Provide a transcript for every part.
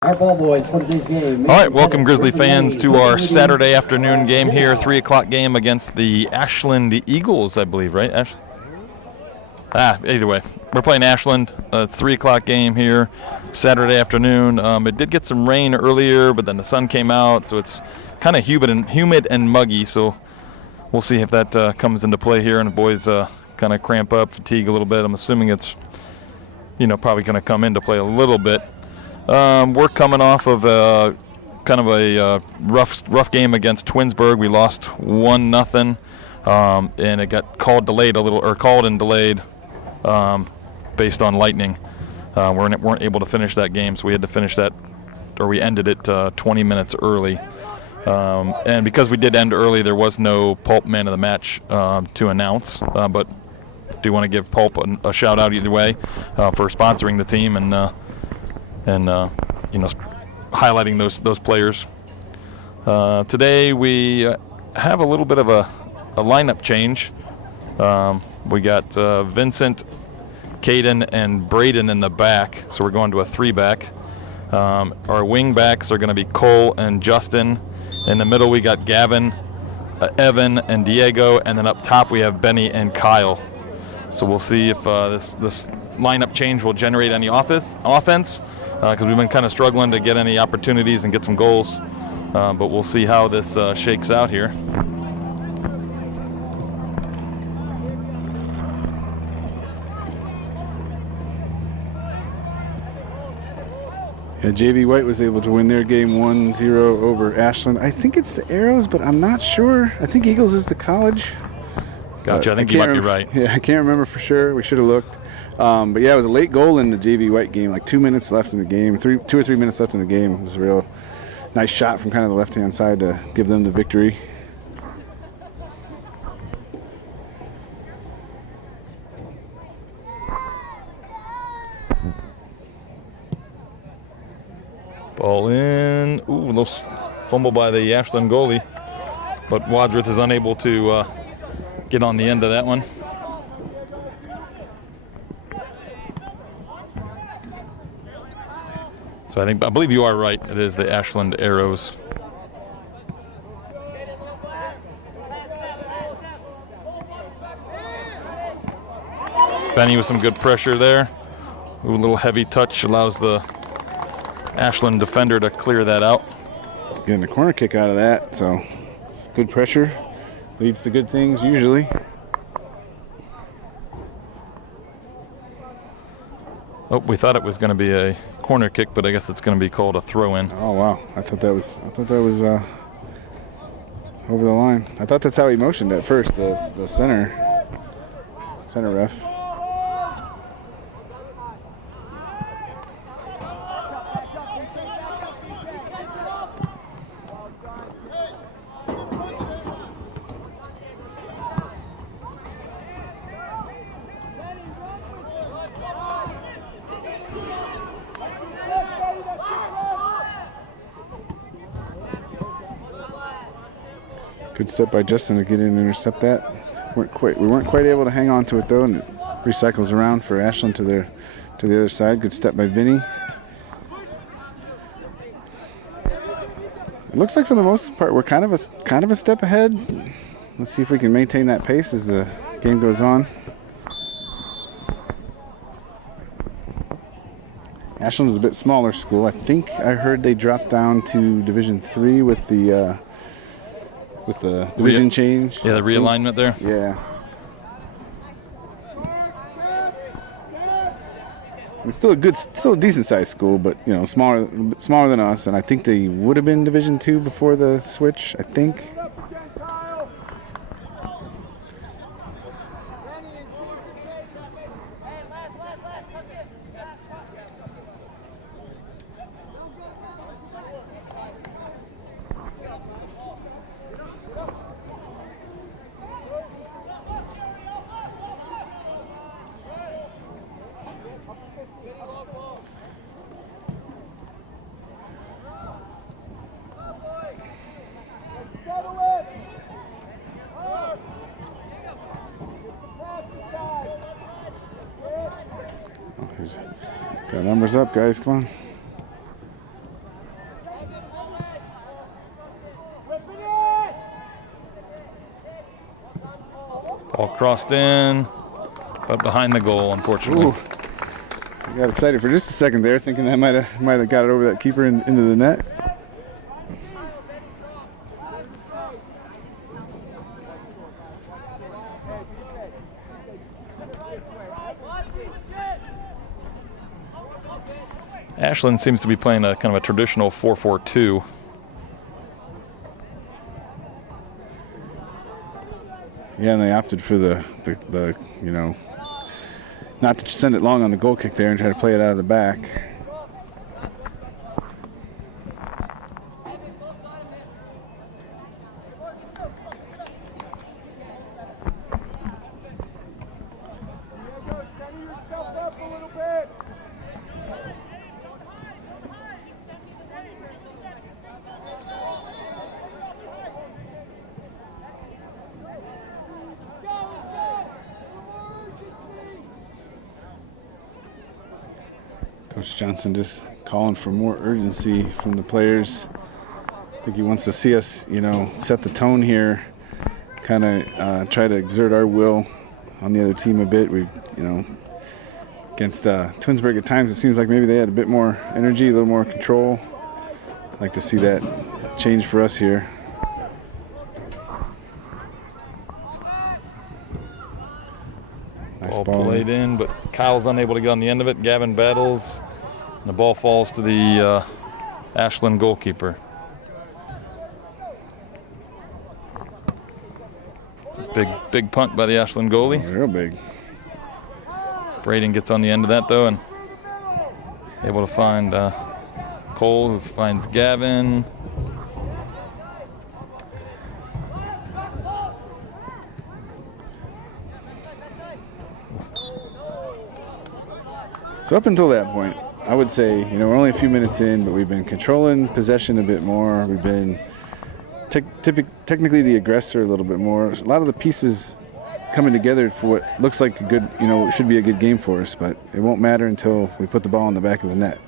Our ball boys for today's game. All right, welcome Grizzly fans to our Saturday afternoon game here, 3 o'clock game against the Ashland Eagles, I believe, right? Either way, we're playing Ashland, 3 o'clock game here, Saturday afternoon. It did get some rain earlier, but then the sun came out, so it's kind of humid and muggy, so we'll see if that comes into play here, and the boys kind of cramp up, fatigue a little bit. I'm assuming it's, probably going to come into play a little bit. We're coming off of kind of a rough game against Twinsburg. We lost 1-0, and it got called and delayed based on lightning. We weren't able to finish that game, so we had to finish that, or we ended it 20 minutes early. And because we did end early, there was no Pulp Man of the Match to announce, but do want to give Pulp a shout out either way for sponsoring the team and highlighting those players. Today we have a little bit of a lineup change. We got Vincent, Caden, and Braden in the back, so we're going to a 3-back. Our wing backs are going to be Cole and Justin. In the middle we got Gavin, Evan, and Diego, and then up top we have Benny and Kyle. So we'll see if this lineup change will generate any offense. Because we've been kind of struggling to get any opportunities and get some goals. But we'll see how this shakes out here. Yeah, JV White was able to win their game 1-0 over Ashland. I think it's the Arrows, but I'm not sure. I think Eagles is the college. Gotcha. I think you might be right. Yeah, I can't remember for sure. We should have looked. But yeah, it was a late goal in the JV White game, like 2 minutes left in the game, 2 or 3 minutes left in the game. It was a real nice shot from kind of the left-hand side to give them the victory. Ball in. Ooh, a little fumble by the Ashland goalie. But Wadsworth is unable to get on the end of that one. So I believe you are right. It is the Ashland Arrows. Benny with some good pressure there. Ooh, a little heavy touch allows the Ashland defender to clear that out. Getting a corner kick out of that, so good pressure leads to good things usually. Oh, we thought it was going to be a corner kick, but I guess it's going to be called a throw-in. Oh wow! I thought that was over the line. I thought that's how he motioned at first. The center ref. Good step by Justin to get in and intercept that. We weren't quite able to hang on to it though, and it recycles around for Ashland to the other side. Good step by Vinny. It looks like for the most part we're kind of a step ahead. Let's see if we can maintain that pace as the game goes on. Ashland is a bit smaller school. I think I heard they dropped down to Division III with the division change. Yeah, the realignment there. Yeah. It's still a decent sized school, but smaller than us. And I think they would have been Division II before the switch. I think. Got numbers up, guys. Come on. Ball crossed in, but behind the goal, unfortunately. Ooh. I got excited for just a second there, thinking I might have got it over that keeper into the net. Ashland seems to be playing a kind of a traditional 4-4-2. Yeah, and they opted for the you know, not to send it long on the goal kick there and try to play it out of the back. Coach Johnson just calling for more urgency from the players. I think he wants to see us, you know, set the tone here, kind of try to exert our will on the other team a bit. We, you know, against Twinsburg at times it seems like maybe they had a bit more energy, a little more control. I'd like to see that change for us here. Nice Ball ball played in, but Kyle's unable to get on the end of it. Gavin battles, and the ball falls to the Ashland goalkeeper. It's a big punt by the Ashland goalie. Real big. Braden gets on the end of that, though, and able to find Cole, who finds Gavin. So up until that point, I would say, you know, we're only a few minutes in, but we've been controlling possession a bit more. We've been technically the aggressor a little bit more. A lot of the pieces coming together for what looks like a good, you know, should be a good game for us, but it won't matter until we put the ball in the back of the net.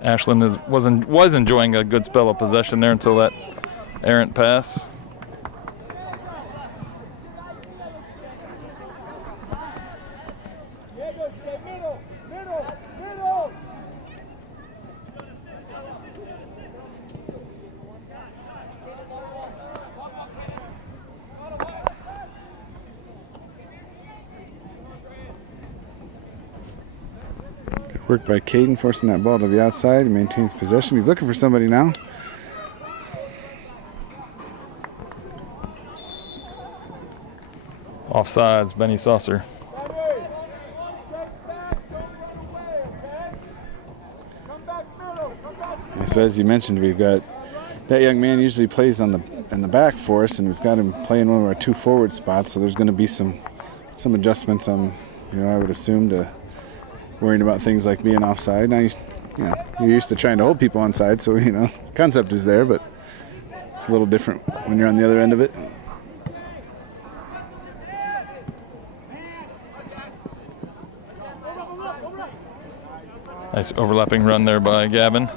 Ashland was enjoying a good spell of possession there until that errant pass. Worked by Caden, forcing that ball to the outside. He maintains possession. He's looking for somebody now. Offsides, Benny Saucer. So as you mentioned, we've got that young man usually plays in the back for us, and we've got him playing one of our two forward spots. So there's going to be some adjustments. You know, I would assume to worrying about things like being offside. Now, you're used to trying to hold people onside, so you know, the concept is there, but it's a little different when you're on the other end of it. Nice overlapping run there by Gavin.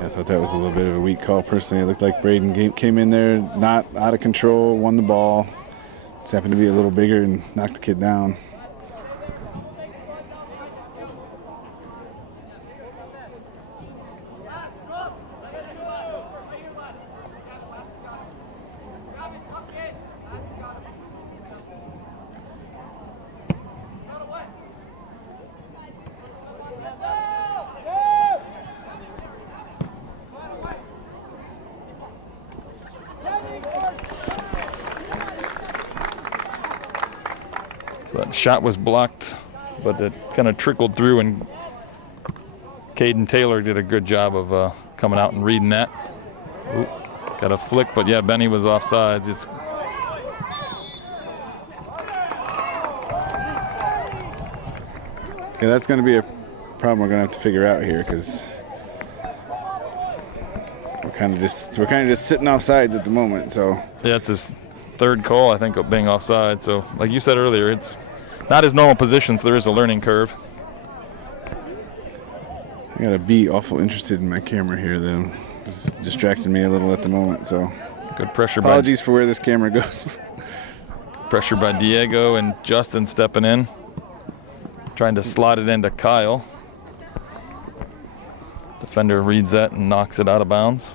I thought that was a little bit of a weak call personally. It looked like Braden came in there not out of control, won the ball. Just happened to be a little bigger and knocked the kid down. So that shot was blocked, but it kind of trickled through, and Caden Taylor did a good job of coming out and reading that. Ooh, got a flick, but yeah, Benny was offsides. Yeah, that's going to be a problem we're going to have to figure out here, because we're kind of just sitting offsides at the moment. So yeah, it's his third call, I think, of being offside. So like you said earlier, it's not his normal position, so there is a learning curve. I got to be awful interested in my camera here, though. It's distracting me a little at the moment. So good pressure. Apologies for where this camera goes. Pressure by Diego and Justin stepping in, trying to slot it into Kyle. Defender reads that and knocks it out of bounds.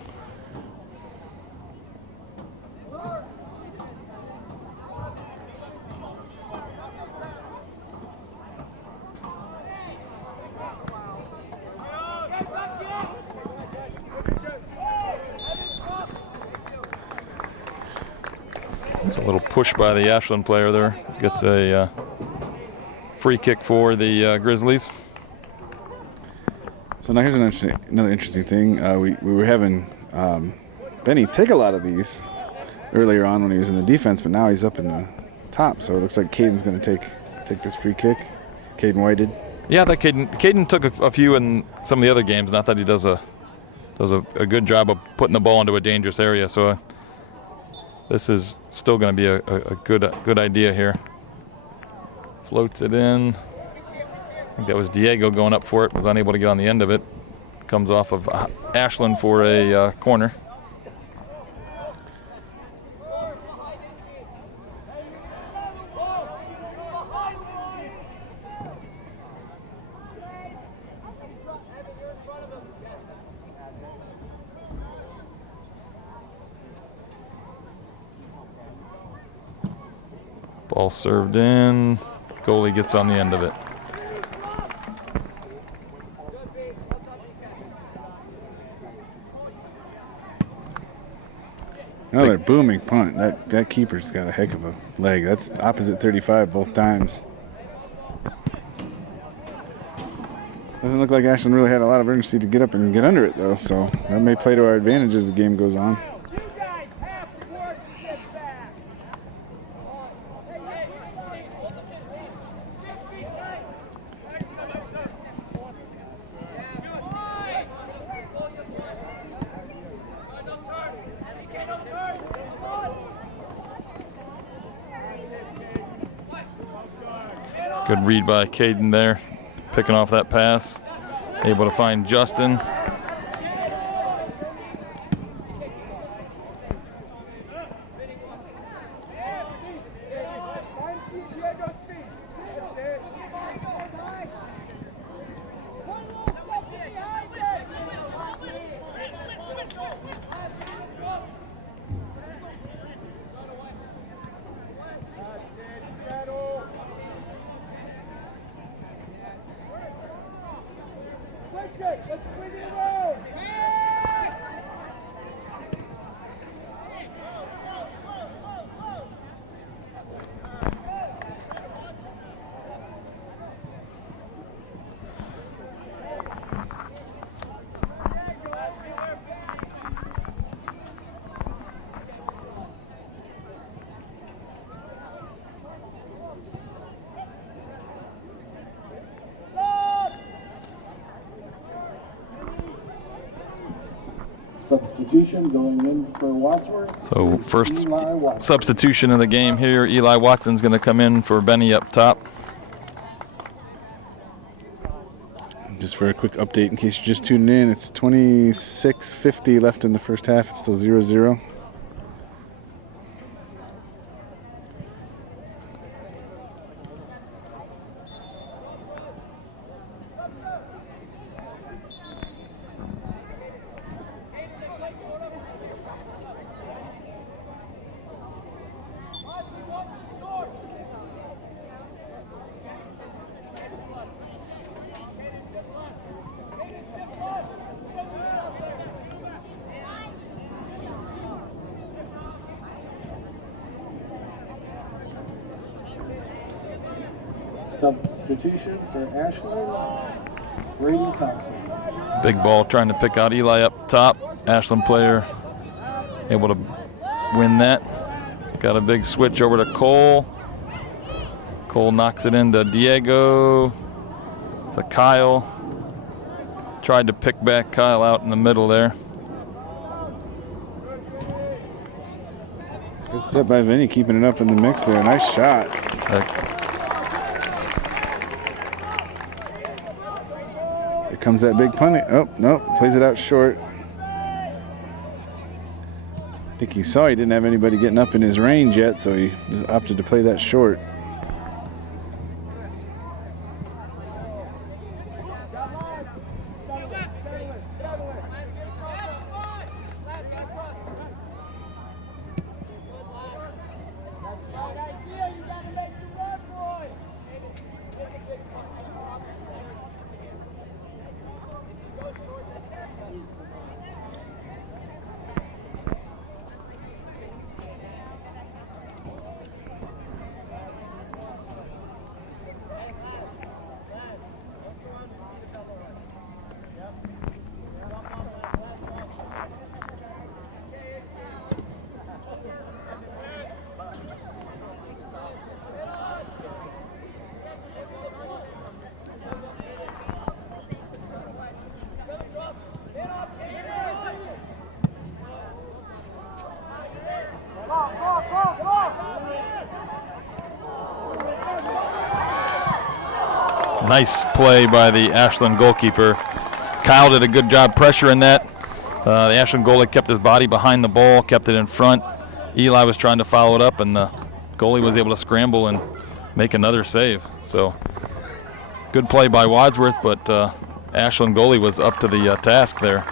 There's a little push by the Ashland player there. Gets a free kick for the Grizzlies. So now here's another interesting thing. We were having Benny take a lot of these earlier on when he was in the defense, but now he's up in the top. So it looks like Caden's going to take this free kick. Caden White did. Yeah, that Caden took a few in some of the other games. Not that he does a good job of putting the ball into a dangerous area. So this is still going to be a good idea here. Floats it in. I think that was Diego going up for it. Was unable to get on the end of it. Comes off of Ashland for a corner. Ball served in. Goalie gets on the end of it. Another booming punt. That keeper's got a heck of a leg. That's opposite 35 both times. Doesn't look like Ashland really had a lot of urgency to get up and get under it, though. So that may play to our advantage as the game goes on. Good read by Caden there, picking off that pass. Able to find Justin. Substitution going in for Wadsworth. So first substitution of the game here. Eli Watson's going to come in for Benny up top. Just for a quick update in case you're just tuning in, it's 26:50 left in the first half. It's still 0-0. Substitution for Ashland, Brady Thompson. Big ball trying to pick out Eli up top. Ashland player able to win that. Got a big switch over to Cole. Cole knocks it into Diego. To Kyle. Tried to pick back Kyle out in the middle there. Good step by Vinny, keeping it up in the mix there. Nice shot. Here comes that big punt. Oh, no, plays it out short. I think he saw he didn't have anybody getting up in his range yet, so he just opted to play that short. Nice play by the Ashland goalkeeper. Kyle did a good job pressuring that. The Ashland goalie kept his body behind the ball, kept it in front. Eli was trying to follow it up, and the goalie was able to scramble and make another save. So good play by Wadsworth, but Ashland goalie was up to the task there.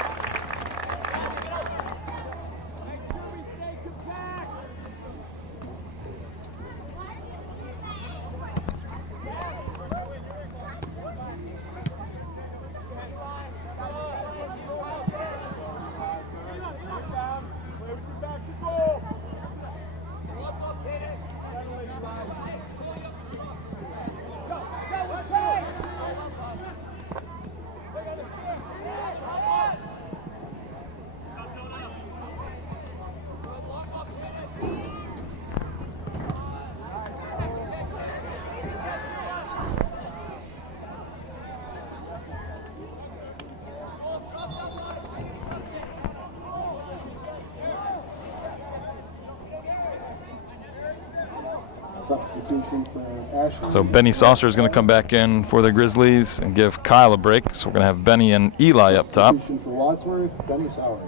Substitution for Ashland. So Benny Saucer is going to come back in for the Grizzlies and give Kyle a break. So we're going to have Benny and Eli up top. Substitution for Wadsworth, Benny Sowers.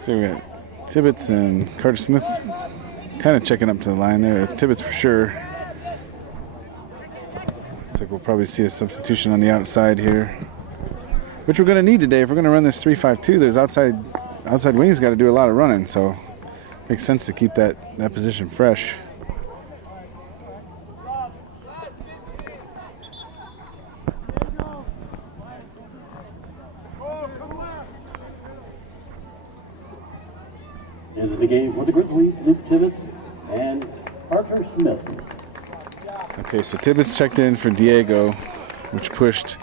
So we got Tibbetts and Carter Smith kind of checking up to the line there. Tibbetts for sure. Looks like we'll probably see a substitution on the outside here, which we're going to need today. If we're going to run this 3-5-2, there's outside wings got to do a lot of running, so makes sense to keep that position fresh. Into the game for the Grizzlies, Luke Tibbetts and Arthur Smith. Okay, so Tibbetts checked in for Diego, which pushed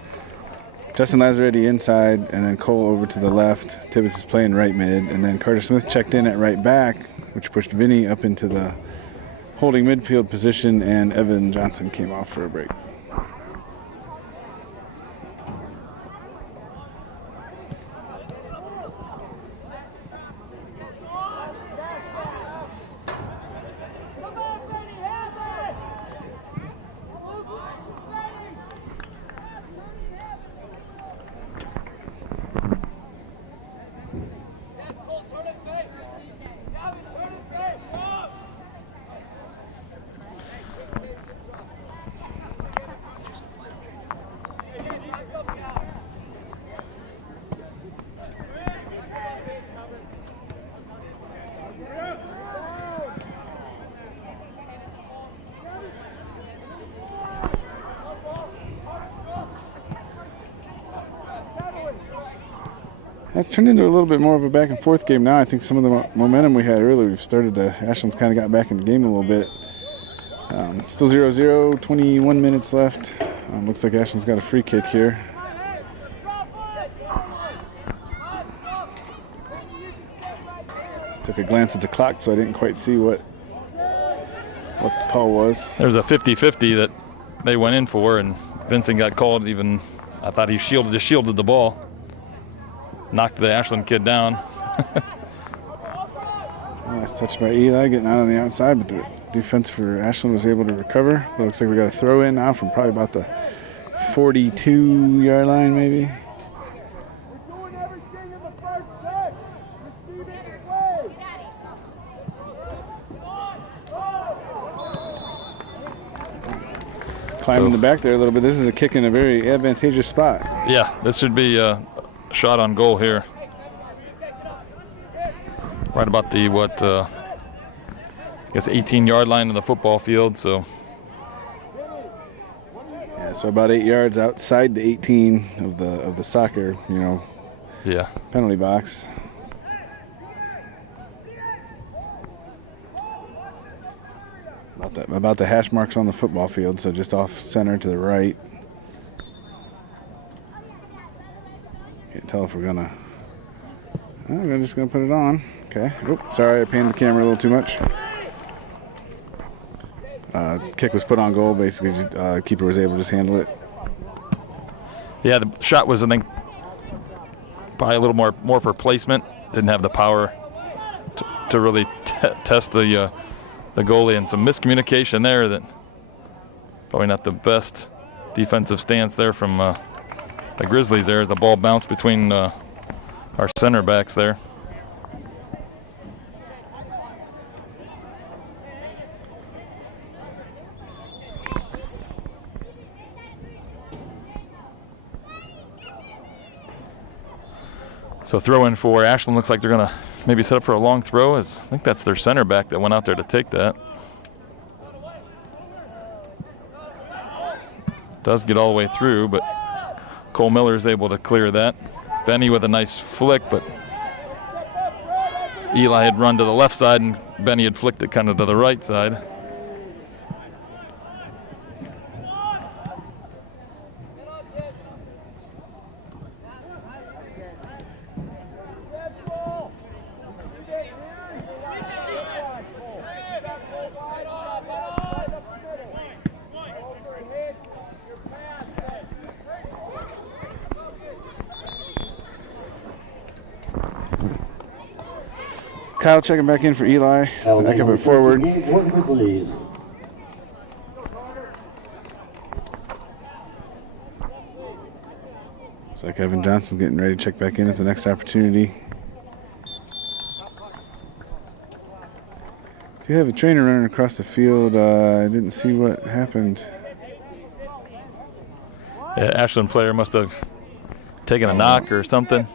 Justin Lazaretti inside, and then Cole over to the left. Tibbetts is playing right mid, and then Carter Smith checked in at right back, which pushed Vinny up into the holding midfield position, and Evan Johnson came off for a break. That's turned into a little bit more of a back and forth game now. I think some of the momentum we had earlier, we've started to, Ashland's kind of got back in the game a little bit. Still 0-0, 21 minutes left. Looks like Ashland's got a free kick here. Took a glance at the clock, so I didn't quite see what the call was. There's a 50-50 that they went in for, and Vincent got called. Even I thought he just shielded the ball, knocked the Ashland kid down. Nice touch by Eli, getting out on the outside, but the defense for Ashland was able to recover. But it looks like we got a throw in now from probably about the 42-yard line, maybe. Climbing the back there a little bit. This is a kick in a very advantageous spot. Yeah, this should be a shot on goal here. Right about the, I guess 18-yard line of the football field, so. Yeah, so about 8 yards outside the 18 of the soccer, yeah, penalty box. About the hash marks on the football field, so just off center to the right. Can't tell if we're gonna. I'm just gonna put it on. Okay. Oh, sorry, I panned the camera a little too much. Kick was put on goal. Basically, keeper was able to just handle it. Yeah, the shot was, I think, probably a little more for placement. Didn't have the power to really test the goalie, and some miscommunication there. That probably not the best defensive stance there from the Grizzlies there as the ball bounced between our center backs there. So throw in for Ashland. Looks like they're going to maybe set up for a long throw. I think that's their center back that went out there to take that. Does get all the way through, but Cole Miller is able to clear that. Benny with a nice flick, but Eli had run to the left side and Benny had flicked it kind of to the right side. Kyle checking back in for Eli. Back up at forward. Looks like Evan Johnson getting ready to check back in at the next opportunity. Do you have a trainer running across the field? I didn't see what happened. Yeah, Ashland player must have taken a knock or something.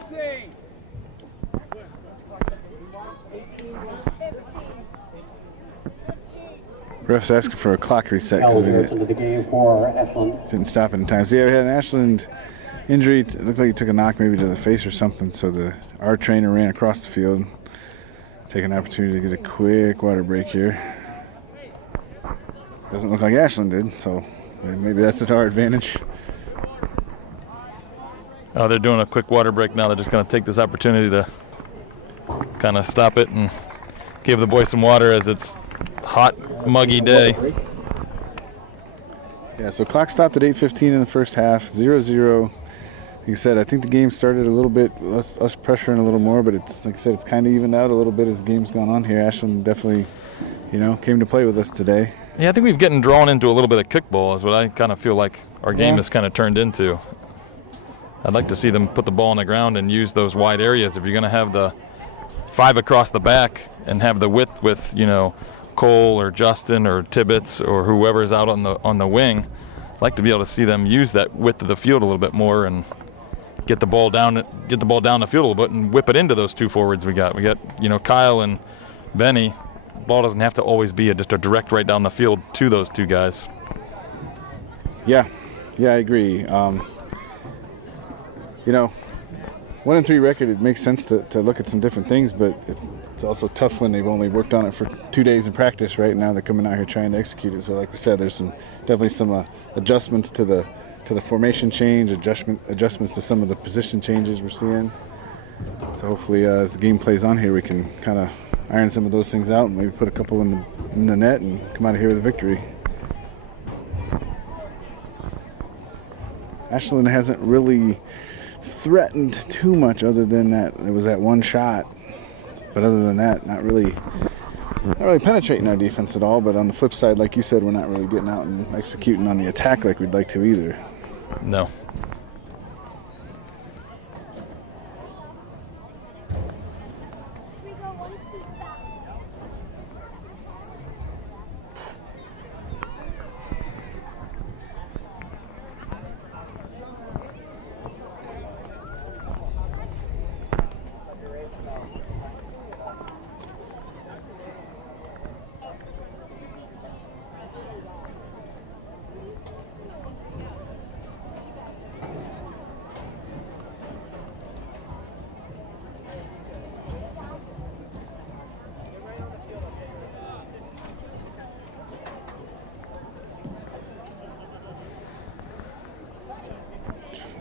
Ref's asking for a clock reset because we didn't stop it in time. So yeah, we had an Ashland injury. It looked like he took a knock maybe to the face or something. So our trainer ran across the field. Take an opportunity to get a quick water break here. Doesn't look like Ashland did, so maybe that's at our advantage. Oh, they're doing a quick water break now. They're just going to take this opportunity to kind of stop it and give the boys some water as it's hot, muggy day. Yeah, so clock stopped at 8:15 in the first half, 0-0. Like I said, I think the game started a little bit, us pressuring a little more, but it's like I said, it's kind of evened out a little bit as the game's gone on here. Ashland definitely, came to play with us today. Yeah, I think we've getting drawn into a little bit of kickball is what I kind of feel like our game has kind of turned into. I'd like to see them put the ball on the ground and use those wide areas. If you're going to have the 5 across the back and have the width with, Cole or Justin or Tibbetts or whoever's out on the wing, I'd like to be able to see them use that width of the field a little bit more and get the ball down the field a little bit and whip it into those two forwards we got. We got, Kyle and Benny. The ball doesn't have to always be just a direct right down the field to those two guys. Yeah, I agree. 1-3 record, it makes sense to look at some different things, but it's also tough when they've only worked on it for 2 days in practice. Right now, they're coming out here trying to execute it. So, like we said, there's definitely some adjustments to the formation change, adjustments to some of the position changes we're seeing. So hopefully, as the game plays on here, we can kind of iron some of those things out and maybe put a couple in the net and come out of here with a victory. Ashland hasn't really threatened too much other than that there was that one shot, but other than that, not really penetrating our defense at all. But on the flip side, like you said, we're not really getting out and executing on the attack like we'd like to either. No.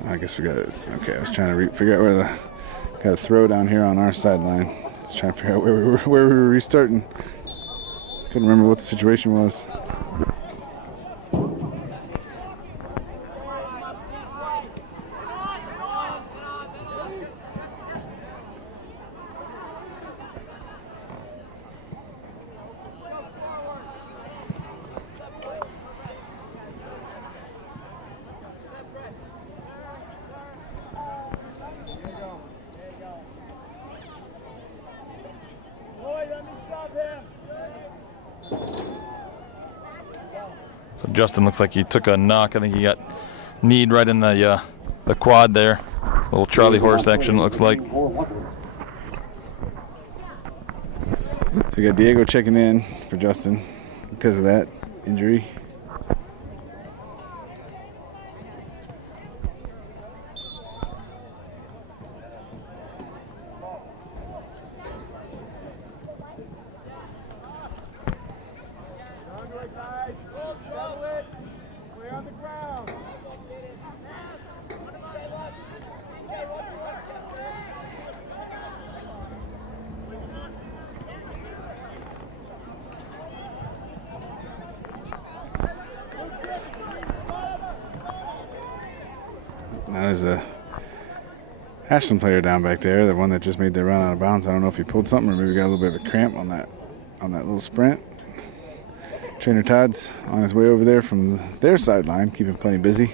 I guess we got it. Okay, I was trying to figure out where got a throw down here on our sideline. I was trying to figure out where we were restarting. Couldn't remember what the situation was. So Justin looks like he took a knock. I think he got kneed right in the quad there. Little Charlie horse action, it looks like. So we got Diego checking in for Justin because of that injury. Now there's a Ashland player down back there, the one that just made the run out of bounds. I don't know if he pulled something or maybe got a little bit of a cramp on that little sprint. Trainer Todd's on his way over there from their sideline, keeping plenty busy.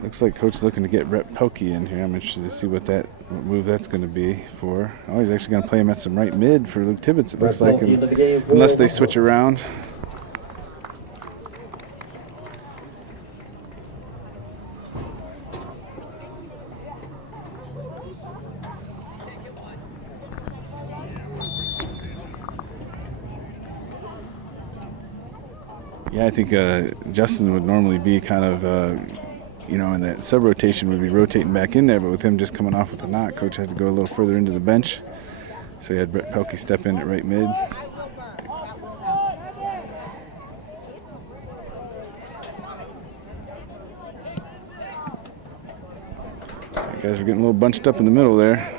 Looks like Coach is looking to get Rhett Pelkey in here. I'm interested to see what move that's going to be for. Oh, he's actually going to play him at some right mid for Luke Tibbetts, it looks like, unless they switch around. Yeah, I think Justin would normally be kind of in that sub-rotation would be rotating back in there, but with him just coming off with a knock, Coach has to go a little further into the bench. So he had Brett Pelkey step in at right mid. You guys are getting a little bunched up in the middle there.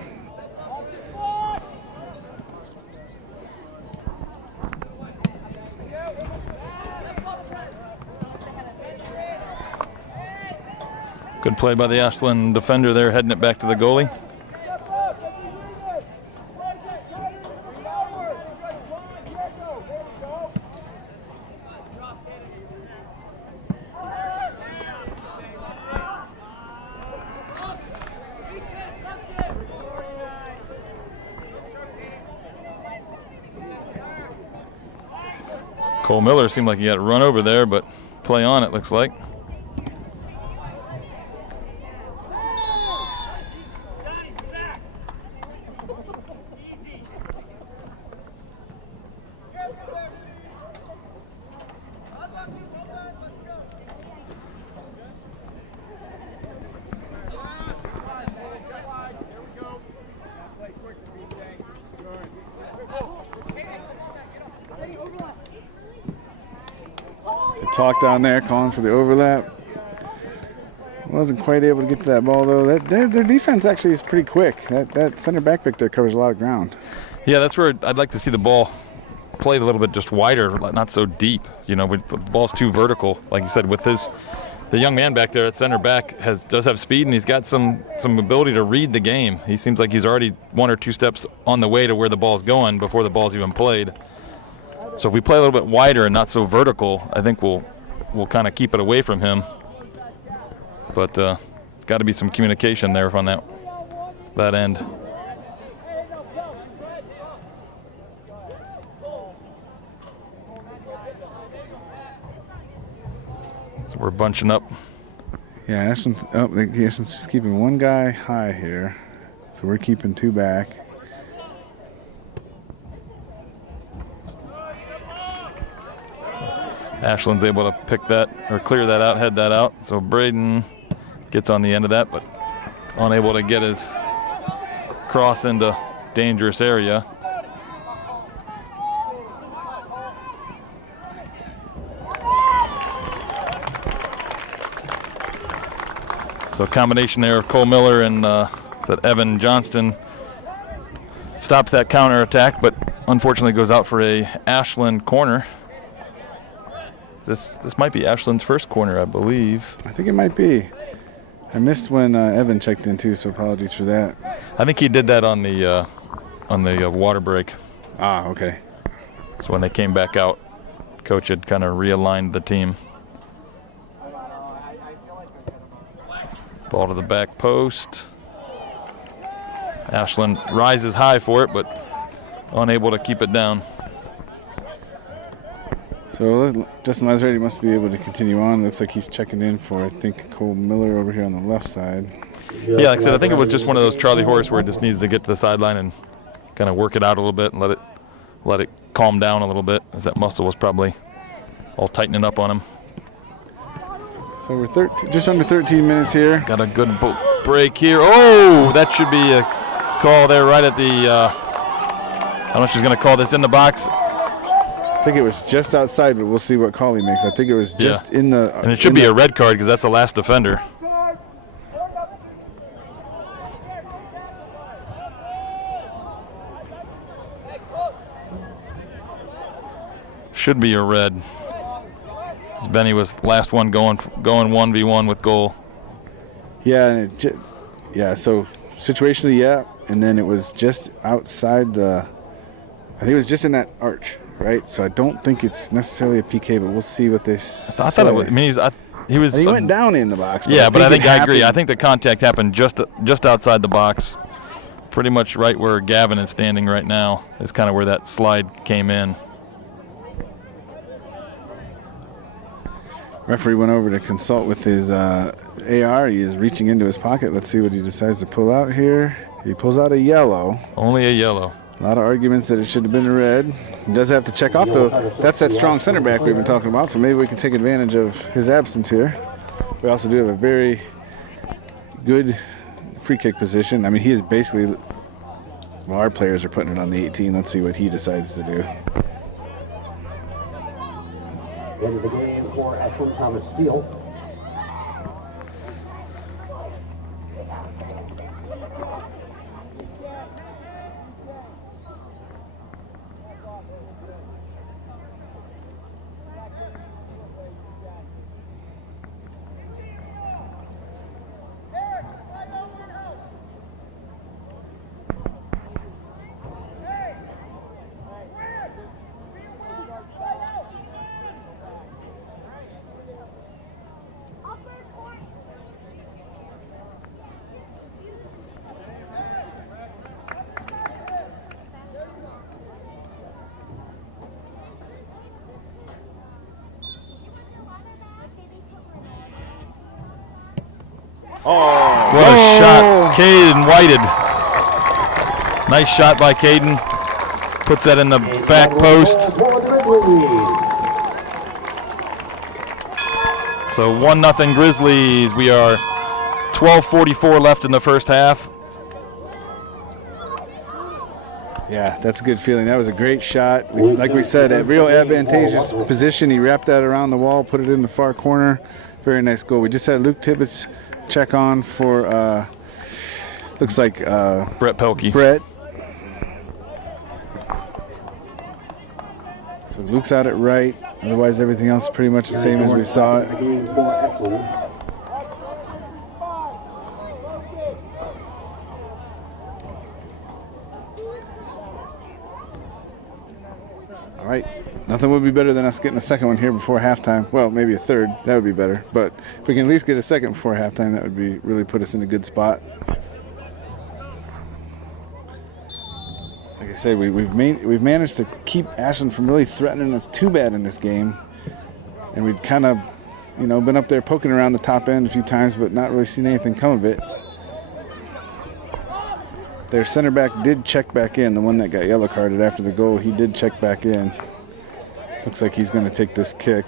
Good play by the Ashland defender there, heading it back to the goalie. Cole Miller seemed like he got run over there, but play on it looks like. talk down there, calling for the overlap. Wasn't quite able to get to that ball, though. Their defense actually is pretty quick. That center back pick there covers a lot of ground. Yeah, that's where I'd like to see the ball played a little bit just wider, not so deep. You know, the ball's too vertical. Like you said, with the young man back there at center back does have speed, and he's got some ability to read the game. He seems like he's already 1 or 2 steps on the way to where the ball's going before the ball's even played. So if we play a little bit wider and not so vertical, I think we'll kind of keep it away from him. But got to be some communication there on that end. So we're bunching up. Yeah, Ashland's just keeping one guy high here. So we're keeping 2 back. Ashland's able to pick that or clear that out, head that out. So Braden gets on the end of that, but unable to get his cross into dangerous area. So a combination there of Cole Miller and that Evan Johnston stops that counter attack, but unfortunately goes out for a Ashland corner. This might be Ashland's first corner, I believe. I think it might be. I missed when Evan checked in too, so apologies for that. I think he did that on the water break. Ah, okay. So when they came back out, coach had kind of realigned the team. Ball to the back post. Ashland rises high for it, but unable to keep it down. So Justin Lazaretti must be able to continue on. Looks like he's checking in for, I think, Cole Miller over here on the left side. Yeah, like I said, I think it was just one of those Charlie horse where it just needs to get to the sideline and kind of work it out a little bit and let it calm down a little bit, as that muscle was probably all tightening up on him. So we're just under 13 minutes here. Got a good break here. Oh, that should be a call there right at the, I don't know if she's going to call this in the box. I think it was just outside, but we'll see what call he makes. I think it was just in the... And it should be a red card because that's the last defender. Should be a red. As Benny was the last one going 1v1 with goal. Yeah, and so situationally, yeah, and then it was just outside I think it was just in that arch. Right, so I don't think it's necessarily a PK, but we'll see what they say. I thought it was. I mean, he went down in the box. But yeah, but I think I agree. I think the contact happened just outside the box, pretty much right where Gavin is standing right now. Is kind of where that slide came in. Referee went over to consult with his AR. He is reaching into his pocket. Let's see what he decides to pull out here. He pulls out a yellow. Only a yellow. A lot of arguments that it should have been a red. He does have to check off, though. That's that strong center back we've been talking about, so maybe we can take advantage of his absence here. We also do have a very good free kick position. I mean, he is basically, well, our players are putting it on the 18. Let's see what he decides to do. End of the game for Ashland, Thomas Steele. What a shot. Caden whited. Nice shot by Caden. Puts that in the back post. So 1-0 Grizzlies. We are 12:44 left in the first half. Yeah, that's a good feeling. That was a great shot. Like we said, a real advantageous position. He wrapped that around the wall, put it in the far corner. Very nice goal. We just had Luke Tibbetts check on for, looks like Brett Pelkey. Brett. So Luke's out at right. Otherwise, everything else is pretty much the same as we saw it. All right. Nothing would be better than us getting a second one here before halftime. Well, maybe a third. That would be better. But if we can at least get a second before halftime, that would be really put us in a good spot. Like I said, we've managed to keep Ashland from really threatening us too bad in this game. And we'd kind of, been up there poking around the top end a few times, but not really seen anything come of it. Their center back did check back in, the one that got yellow carded after the goal. He did check back in. Looks like he's going to take this kick.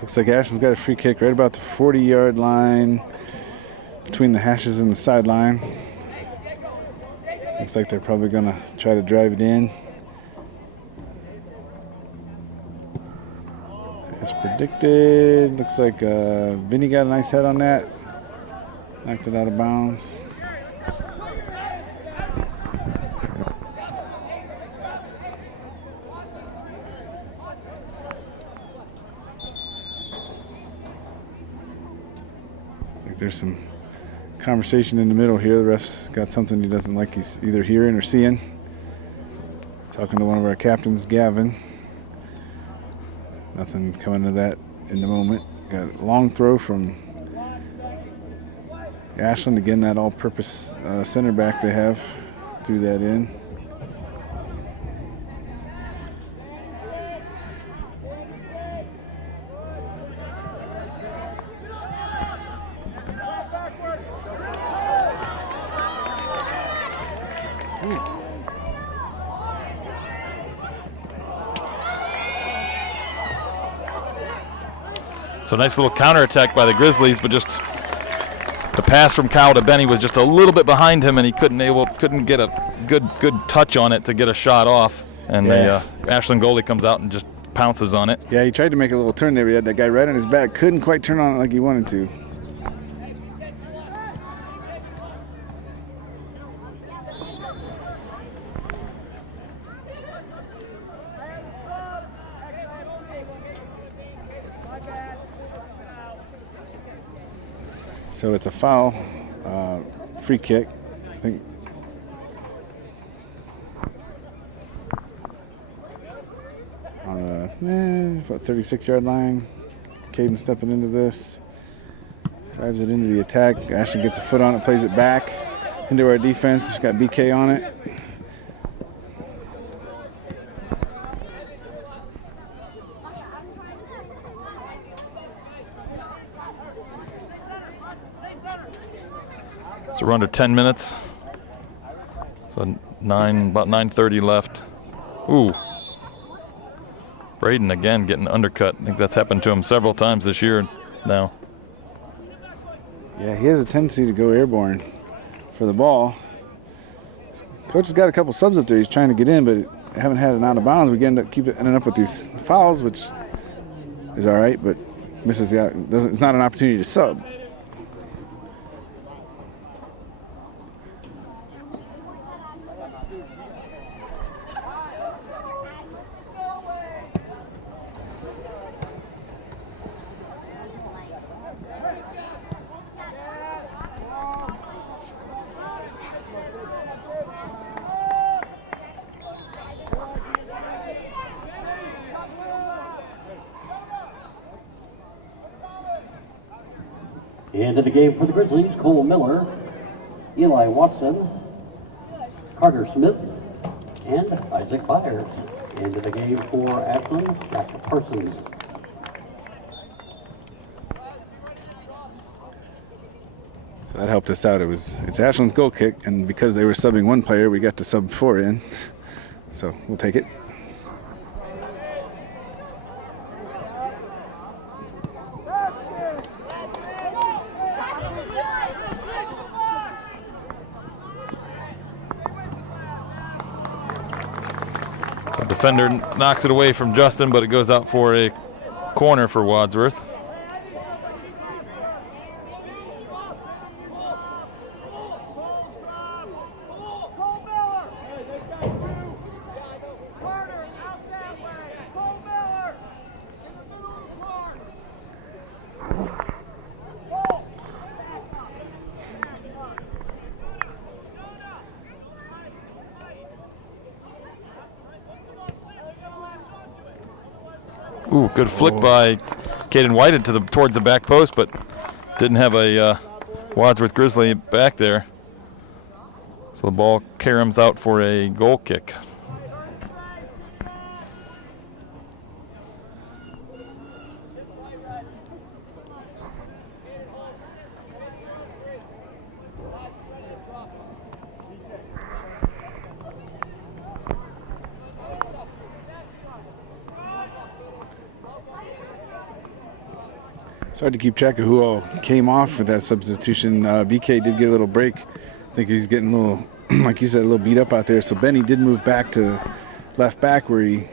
Looks like Ashland's got a free kick right about the 40-yard line between the hashes and the sideline. Looks like they're probably going to try to drive it in. As predicted, looks like Vinny got a nice head on that. Knocked it out of bounds. There's some conversation in the middle here. The ref's got something he doesn't like he's either hearing or seeing. He's talking to one of our captains, Gavin. Nothing coming to that in the moment. Got a long throw from Ashland. Again, that all-purpose center back they have. Threw that in. So nice little counterattack by the Grizzlies, but just the pass from Kyle to Benny was just a little bit behind him, and he couldn't get a good touch on it to get a shot off. And the Ashland goalie comes out and just pounces on it. Yeah, he tried to make a little turn there. He had that guy right on his back. Couldn't quite turn on it like he wanted to. So it's a foul, free kick. I think on the 36-yard line. Caden stepping into this, drives it into the attack. Ashland gets a foot on it, plays it back into our defense. We've got BK on it. So we're under 10 minutes. So about 9:30 left. Ooh. Braden again getting undercut. I think that's happened to him several times this year now. Yeah, he has a tendency to go airborne for the ball. Coach has got a couple subs up there. He's trying to get in, but haven't had it out of bounds. We ending up with these fouls, which is all right, but misses the. It's not an opportunity to sub. Into the game for the Grizzlies, Cole Miller, Eli Watson, Carter Smith, and Isaac Byers. Into the game for Ashland, Jack Parsons. So that helped us out. It's Ashland's goal kick, and because they were subbing one player, we got to sub 4 in. So we'll take it. So defender knocks it away from Justin, but it goes out for a corner for Wadsworth. Ooh, good flick by Caden Whited towards the back post, but didn't have a Wadsworth Grizzly back there. So the ball caroms out for a goal kick. It's hard to keep track of who all came off for that substitution. BK did get a little break. I think he's getting a little, like you said, a little beat up out there. So Benny did move back to left back where he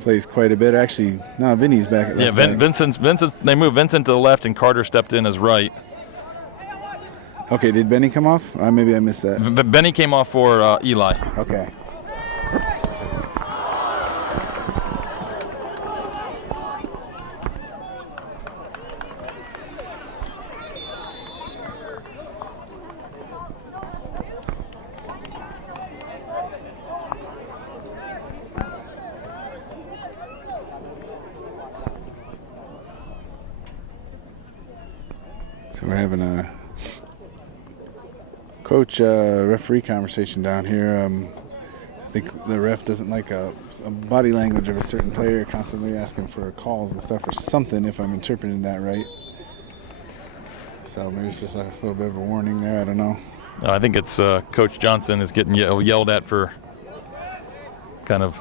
plays quite a bit. Actually, no, Vinny's back at left back. Vincent, they moved Vincent to the left and Carter stepped in as right. Okay, did Benny come off? Maybe I missed that. Benny came off for Eli. Okay. So we're having a coach referee conversation down here. I think the ref doesn't like a body language of a certain player constantly asking for calls and stuff or something, if I'm interpreting that right. So maybe it's just a little bit of a warning there. I don't know. No, I think it's Coach Johnson is getting yelled at for kind of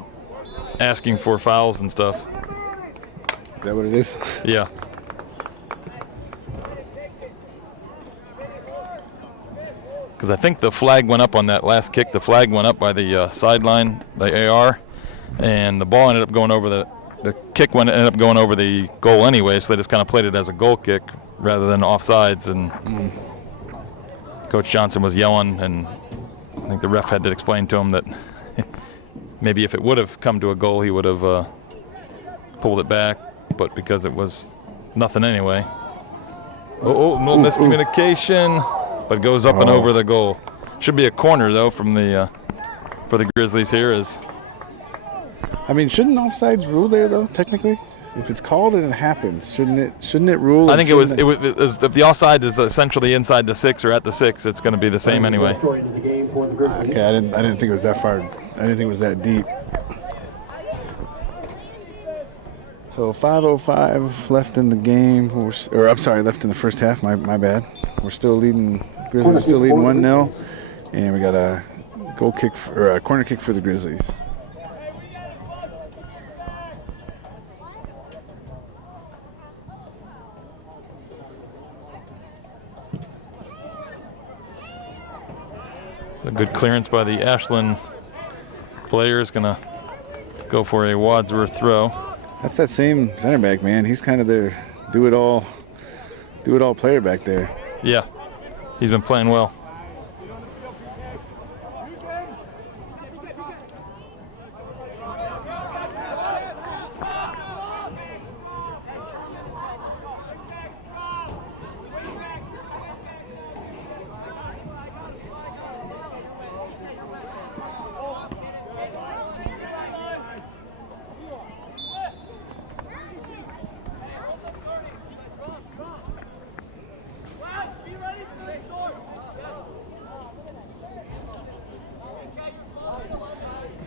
asking for fouls and stuff. Is that what it is? Yeah. Because I think the flag went up on that last kick. The flag went up by the sideline, the AR, and the ball ended up going over the kick ended up going over the goal anyway, so they just kind of played it as a goal kick rather than offsides. And Coach Johnson was yelling, and I think the ref had to explain to him that maybe if it would have come to a goal, he would have pulled it back, but because it was nothing anyway. No miscommunication. But goes up and over the goal. Should be a corner though from the for the Grizzlies here. I mean, shouldn't offsides rule there though? Technically, if it's called and it happens, shouldn't it rule? I think it was if the offside is essentially inside the 6 or at the 6, it's going to be the same anyway. Okay, I didn't think it was that far. I didn't think it was that deep. So 5:05 left in the game, or I'm sorry, left in the first half. My bad. We're still leading. Grizzlies are still leading 1-0, and we got a goal kick or a corner kick for the Grizzlies. It's a good clearance by the Ashland player. Is going to go for a Wadsworth throw. That's that same center back, man. He's kind of their do-it-all player back there. Yeah, he's been playing well.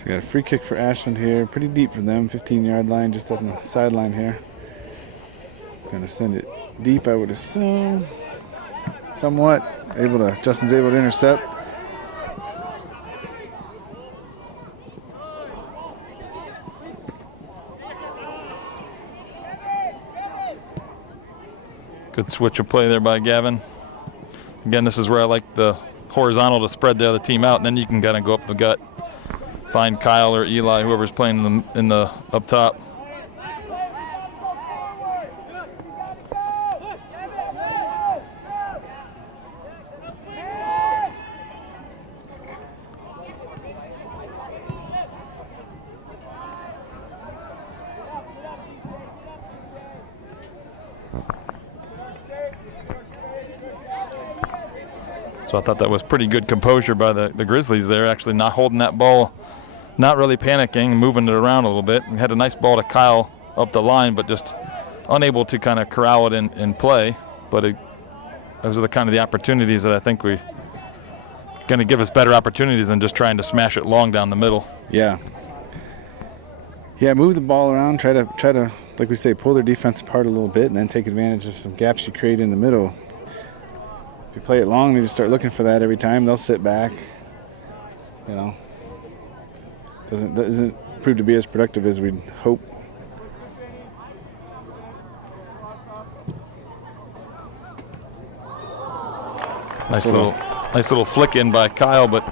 we got a free kick for Ashland here. Pretty deep for them, 15-yard line, just on the sideline here. Going to send it deep, I would assume. Somewhat. Justin's able to intercept. Good switch of play there by Gavin. Again, this is where I like the horizontal to spread the other team out, and then you can kind of go up the gut, find Kyle or Eli, whoever's playing in the up top. So I thought that was pretty good composure by the Grizzlies there, actually not holding that ball, not really panicking, moving it around a little bit. We had a nice ball to Kyle up the line, but just unable to kind of corral it in play. But those are the opportunities that I think we going to give us better opportunities than just trying to smash it long down the middle. Yeah. Yeah, move the ball around, try to, like we say, pull their defense apart a little bit, and then take advantage of some gaps you create in the middle. If you play it long, they just start looking for that every time. They'll sit back. You know, doesn't prove to be as productive as we'd hope. Nice little flick in by Kyle, but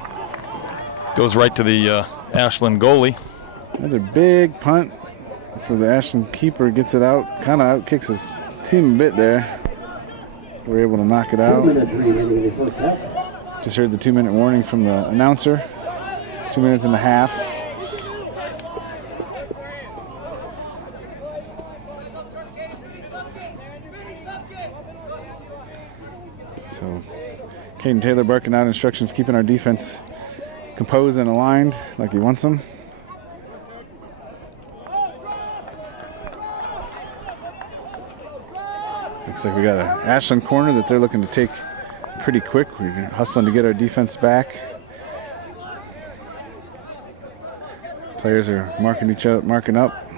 goes right to the Ashland goalie. Another big punt for the Ashland keeper. Gets it out, kind of out kicks his team a bit there. We're able to knock it out. Just heard the 2-minute warning from the announcer. 2 minutes and a half. So Caden Taylor barking out instructions, keeping our defense composed and aligned like he wants them. Looks like we got an Ashland corner that they're looking to take pretty quick. We're hustling to get our defense back. Players are marking each other, marking up.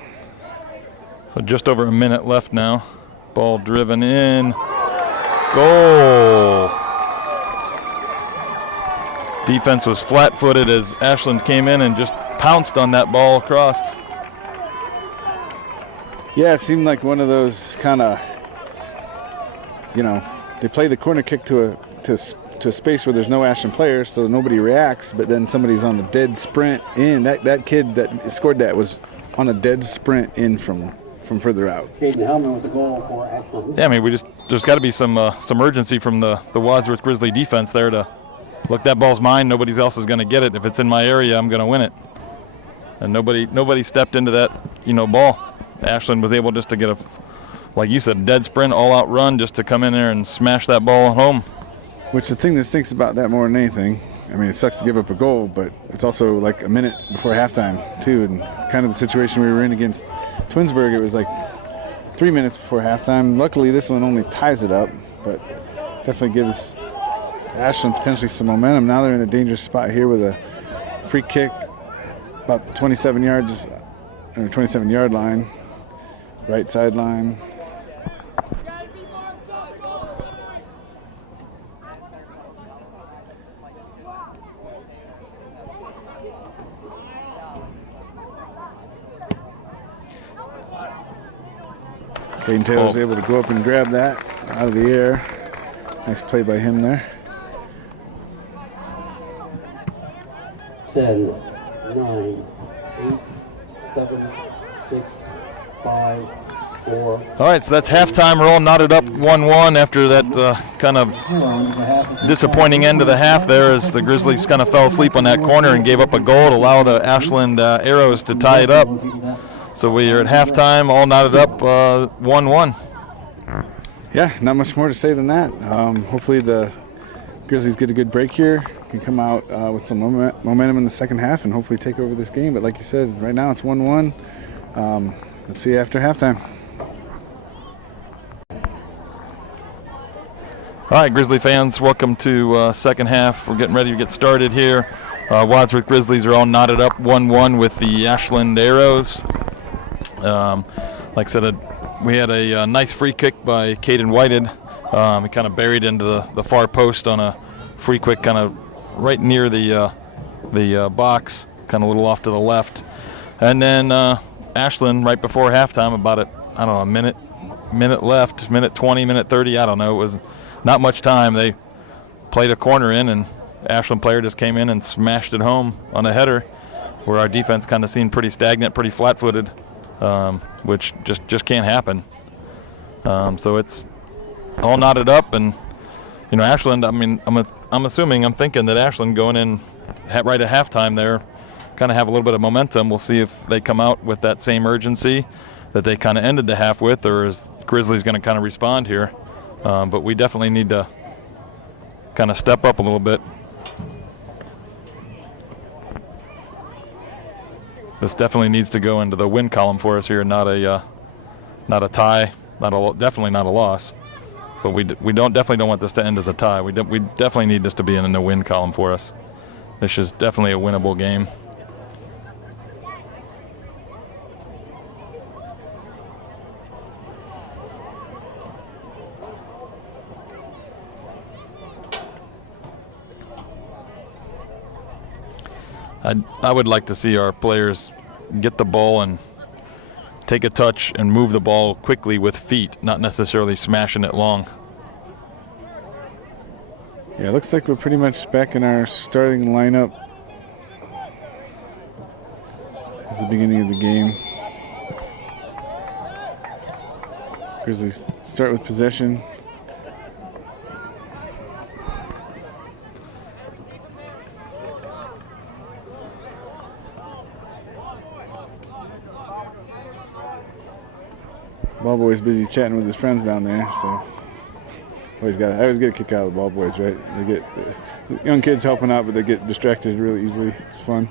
So just over a minute left now. Ball driven in. Goal. Defense was flat-footed as Ashland came in and just pounced on that ball across. Yeah, it seemed like one of those kind of, you know, they play the corner kick to a space where there's no Ashland players, so nobody reacts, but then somebody's on a dead sprint in. That kid that scored that was on a dead sprint in from further out. Caden Helmer with the goal for Ashland. Yeah, I mean, there's got to be some urgency from the Wadsworth Grizzly defense there to look, that ball's mine. Nobody else is going to get it. If it's in my area, I'm going to win it. And nobody stepped into that, ball. Ashland was able just to get a, like you said, dead sprint, all-out run just to come in there and smash that ball home. Which the thing that stinks about that more than anything, I mean, it sucks to give up a goal, but it's also like a minute before halftime, too. And kind of the situation we were in against Twinsburg, it was like 3 minutes before halftime. Luckily, this one only ties it up, but definitely gives Ashland potentially some momentum. Now they're in a dangerous spot here with a free kick about 27 yards, or 27-yard line, right sideline. Caden Taylor was able to go up and grab that out of the air. Nice play by him there. 10, 9, 8, 7, 6, 5, 4. All right, so that's halftime. We're all knotted up 1-1 after that kind of disappointing end of the half there, as the Grizzlies kind of fell asleep on that corner and gave up a goal to allow the Ashland Arrows to tie it up. So we are at halftime, all knotted up 1-1. Yeah, not much more to say than that. Hopefully the Grizzlies get a good break here, can come out with some momentum in the second half and hopefully take over this game. But like you said, right now it's 1-1. Let's see you after halftime. All right, Grizzly fans, welcome to second half. We're getting ready to get started here. Wadsworth Grizzlies are all knotted up 1-1 with the Ashland Arrows. Like I said, we had a nice free kick by Caden Whited. He kind of buried into the far post on a free kick, kind of right near the box, kind of a little off to the left. And then Ashland, right before halftime, about a minute left, minute 20, minute 30, I don't know. It was not much time. They played a corner in, and Ashland player just came in and smashed it home on a header, where our defense kind of seemed pretty stagnant, pretty flat-footed, which just can't happen. So it's all knotted up, and Ashland. I mean, I'm thinking that Ashland going in right at halftime there, kind of have a little bit of momentum. We'll see if they come out with that same urgency that they kind of ended the half with, or is Grizzlies going to kind of respond here? But we definitely need to kind of step up a little bit. This definitely needs to go into the win column for us here, not a tie, definitely not a loss. But we definitely don't want this to end as a tie. We definitely need this to be in the win column for us. This is definitely a winnable game. I would like to see our players get the ball and take a touch and move the ball quickly with feet, not necessarily smashing it long. Yeah, it looks like we're pretty much back in our starting lineup. It's the beginning of the game. Grizzlies start with possession. Ball boy's busy chatting with his friends down there, so I always get a kick out of the ball boys, right? They get young kids helping out, but they get distracted really easily. It's fun.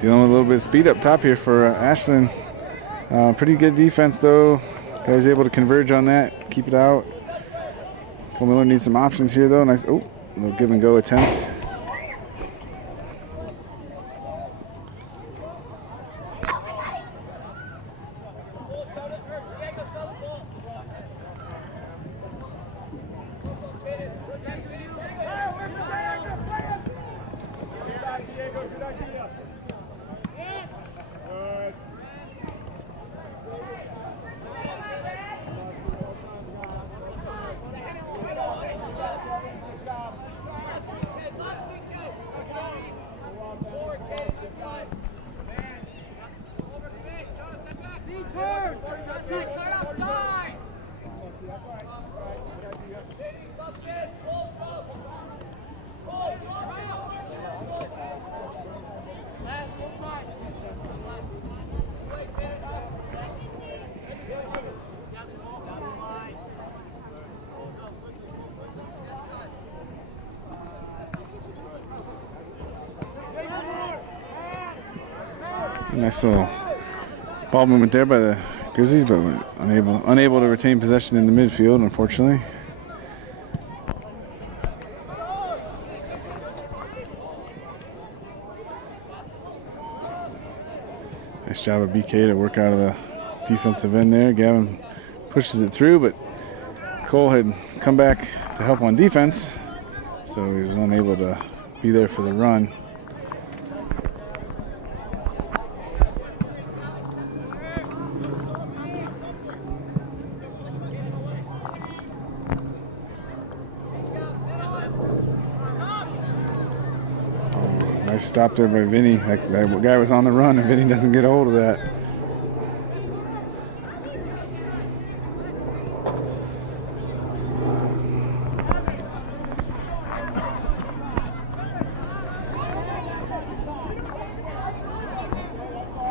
Dealing with a little bit of speed up top here for Ashland. Pretty good defense though. Guys able to converge on that, keep it out. Cole Miller needs some options here though. Nice, little give and go attempt. Nice little ball movement there by the Grizzlies, but unable to retain possession in the midfield, unfortunately. Nice job of BK to work out of the defensive end there. Gavin pushes it through, but Cole had come back to help on defense, so he was unable to be there for the run. Nice stop there by Vinny. That guy was on the run, and Vinny doesn't get a hold of that.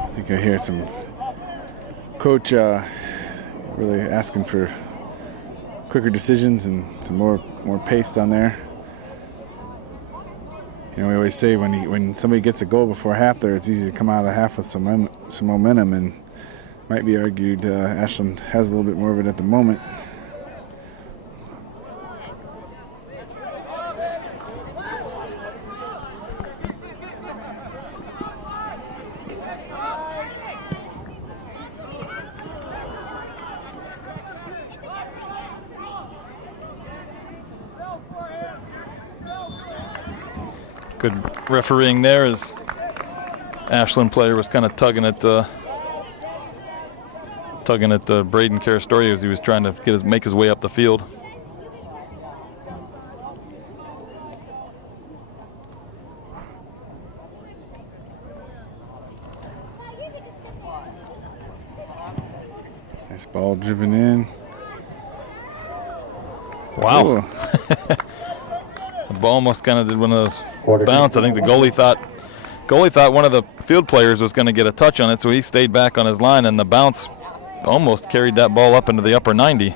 I think I hear some coach really asking for quicker decisions and some more pace down there. You know, we always say when somebody gets a goal before half there, it's easy to come out of the half with some momentum, and might be argued Ashland has a little bit more of it at the moment. Good refereeing there as Ashland player was kind of tugging at Braden Carastori as he was trying to make his way up the field. Nice ball driven in. Wow. The ball almost kind of did one of those bounce. I think the goalie thought one of the field players was going to get a touch on it, so he stayed back on his line, and the bounce almost carried that ball up into the upper 90.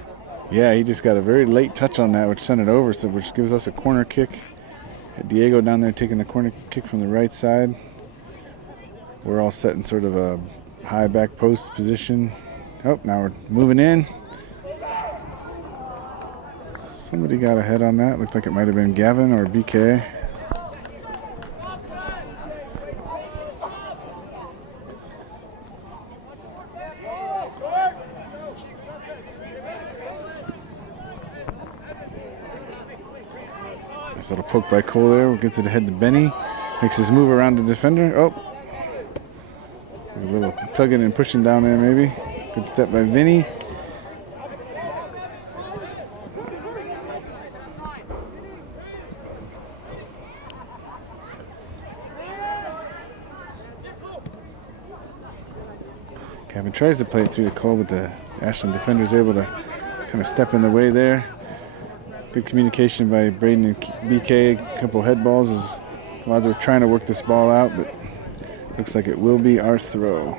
Yeah, he just got a very late touch on that, which sent it over, so which gives us a corner kick. Diego down there taking the corner kick from the right side. We're all set in sort of a high back post position. Oh, now we're moving in. Somebody got a head on that. Looked like it might have been Gavin or BK. Nice little poke by Cole there. Gets it ahead to Benny. Makes his move around the defender. Oh. A little tugging and pushing down there maybe. Good step by Vinny. Gavin tries to play it through the Cole, but the Ashland defender is able to kind of step in the way there. Good communication by Braden and BK. A couple head balls as Wadsworth trying to work this ball out, but looks like it will be our throw.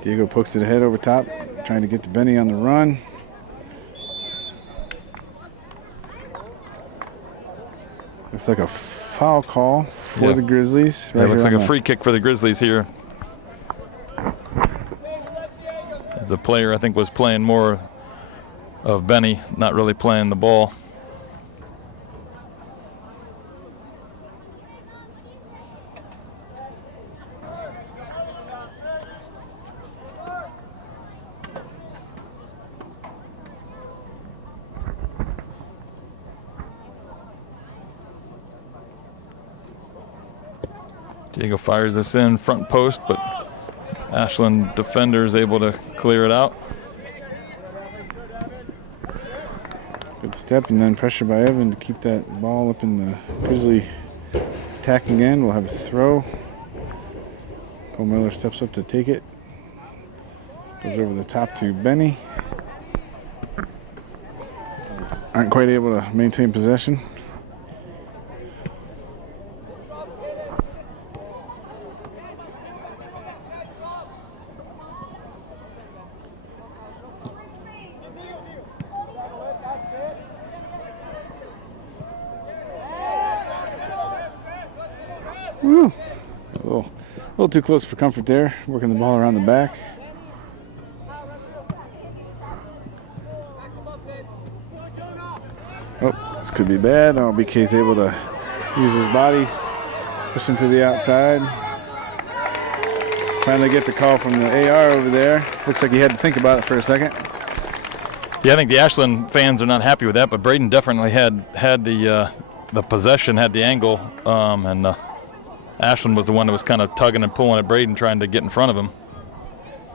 Diego pokes it ahead over top, trying to get to Benny on the run. Looks like a foul call for the Grizzlies. Right, looks like a free kick for the Grizzlies here. The player, I think, was playing more of Benny, not really playing the ball. Diego fires this in front post, but Ashland defender is able to clear it out. Good step and then pressure by Evan to keep that ball up in the Grizzly attacking end. We'll have a throw. Cole Miller steps up to take it. Goes over the top to Benny. Aren't quite able to maintain possession. Woo. A little too close for comfort there. Working the ball around the back. Oh, this could be bad. Oh, BK's able to use his body, push him to the outside. Finally get the call from the AR over there. Looks like he had to think about it for a second. Yeah, I think the Ashland fans are not happy with that, but Braden definitely had the possession, had the angle, and Ashland was the one that was kind of tugging and pulling at Braden, trying to get in front of him.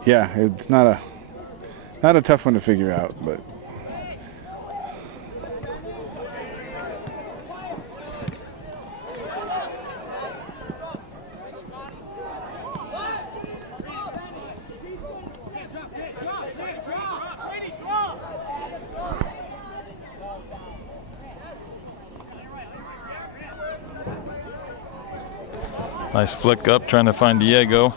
Yeah, it's not a tough one to figure out, but nice flick up, trying to find Diego.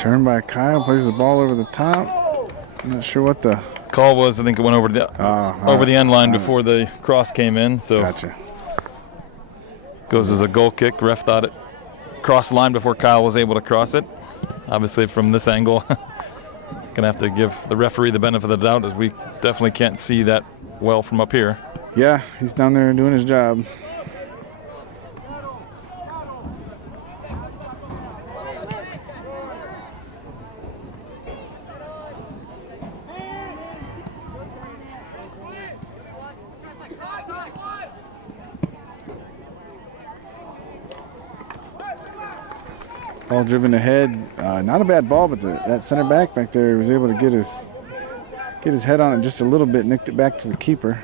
Turn by Kyle, plays the ball over the top. I'm not sure what the call was. I think it went over the end line before the cross came in. So gotcha. Goes as a goal kick. Ref thought it crossed the line before Kyle was able to cross it. Obviously, from this angle, gonna have to give the referee the benefit of the doubt, as we definitely can't see that well from up here. Yeah, he's down there doing his job. Ball driven ahead. Not a bad ball, but that center back there was able to get his head on it just a little bit, nicked it back to the keeper.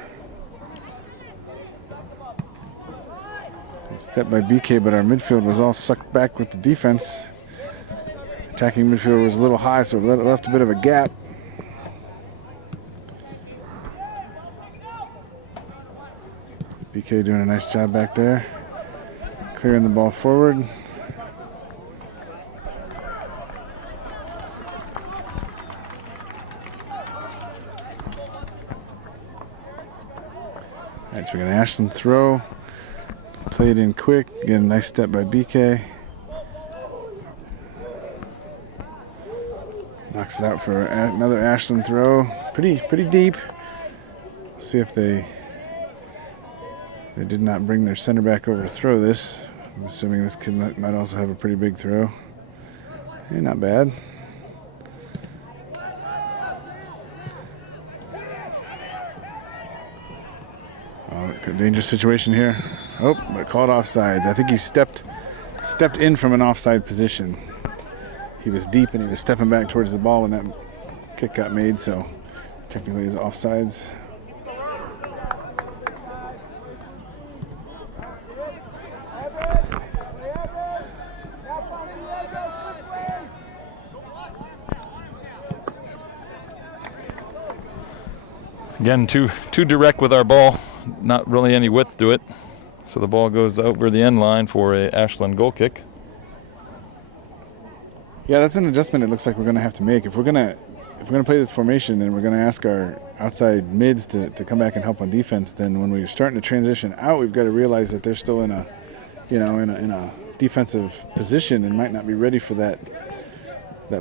Good step by BK, but our midfield was all sucked back with the defense. Attacking midfield was a little high, so it left a bit of a gap. BK doing a nice job back there, clearing the ball forward. So we got an Ashland throw, played in quick, again a nice step by BK. Knocks it out for another Ashland throw, pretty deep. See if they did not bring their center back over to throw this. I'm assuming this kid might also have a pretty big throw. Yeah, not bad. Dangerous situation here. Oh, but called offsides. I think he stepped in from an offside position. He was deep and he was stepping back towards the ball when that kick got made, so technically it's offsides. Again, too direct with our ball. Not really any width to it. So the ball goes over the end line for a Ashland goal kick. Yeah, that's an adjustment it looks like we're going to have to make. If we're going to play this formation and we're going to ask our outside mids to come back and help on defense, then when we're starting to transition out, we've got to realize that they're still in a defensive position and might not be ready for that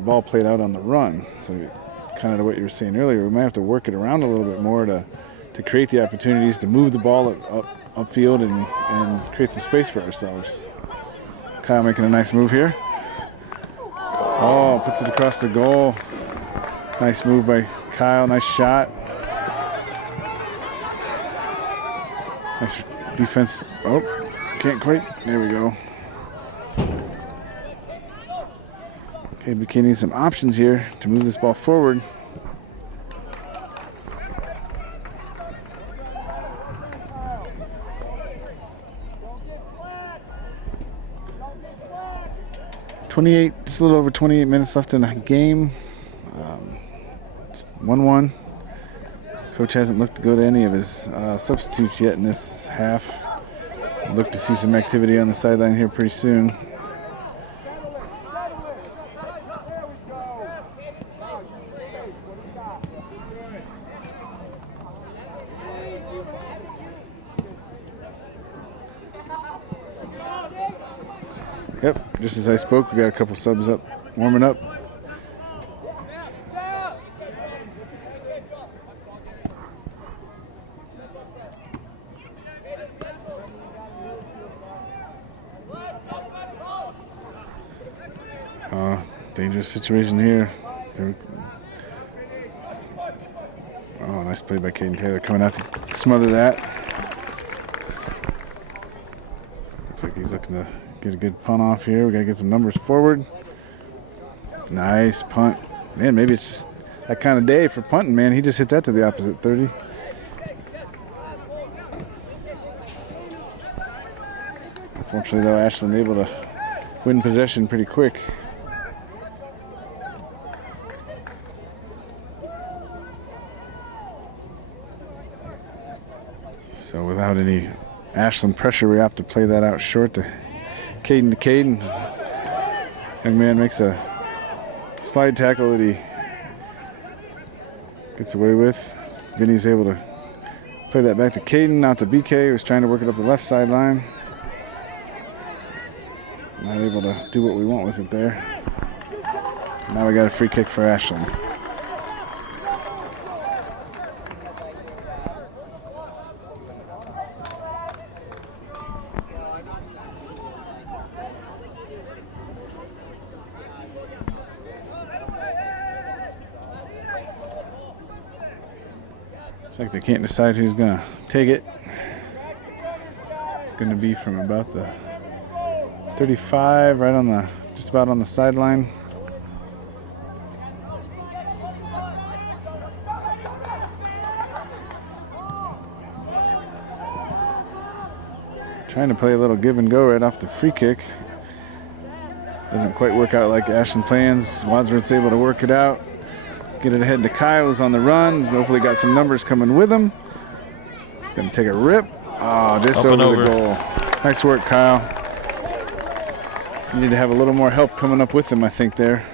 ball played out on the run. So kind of what you were saying earlier, we might have to work it around a little bit more to create the opportunities to move the ball upfield and create some space for ourselves. Kyle making a nice move here. Oh, puts it across the goal. Nice move by Kyle, nice shot. Nice defense. Oh, can't quite. There we go. Okay, BK needs some options here to move this ball forward. Just a little over 28 minutes left in the game. It's 1-1. Coach hasn't looked to go to any of his substitutes yet in this half. Look to see some activity on the sideline here pretty soon. Yep, just as I spoke, we got a couple subs up, warming up. Dangerous situation here. Oh, nice play by Caden Taylor coming out to smother that. Looks like he's looking to get a good punt off here. We got to get some numbers forward. Nice punt. Man, maybe it's just that kind of day for punting, man. He just hit that to the opposite 30. Unfortunately, though, Ashland able to win possession pretty quick. So without any Ashland pressure, we have to play that out short to Caden. Young man makes a slide tackle that he gets away with. Vinny's able to play that back to Caden, out to BK, who's trying to work it up the left sideline. Not able to do what we want with it there. Now we got a free kick for Ashland. Looks like they can't decide who's gonna take it. It's gonna be from about the 35, right on the, just about on the sideline. Trying to play a little give and go right off the free kick. Doesn't quite work out like Ashland plans. Wadsworth's able to work it out. Get it ahead to Kyle, who's on the run. Hopefully got some numbers coming with him. Gonna take a rip. Oh, just over the goal. Nice work, Kyle. You need to have a little more help coming up with him, I think, there.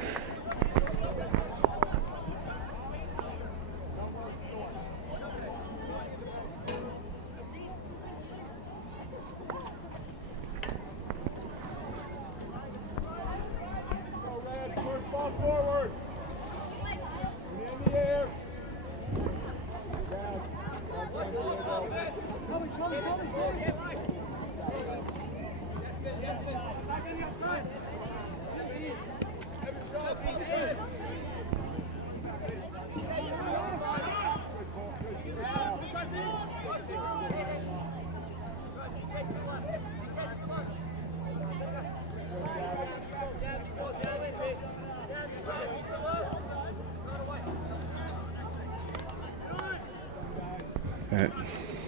That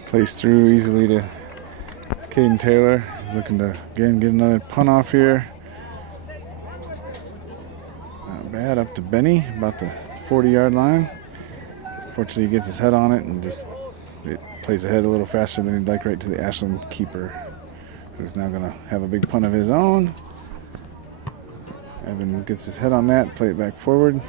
plays through easily to Caden Taylor. He's looking to, again, get another punt off here. Not bad, up to Benny, about the 40-yard line. Fortunately, he gets his head on it and just it plays ahead a little faster than he'd like, right to the Ashland keeper, who's now going to have a big punt of his own. Evan gets his head on that, play it back forward.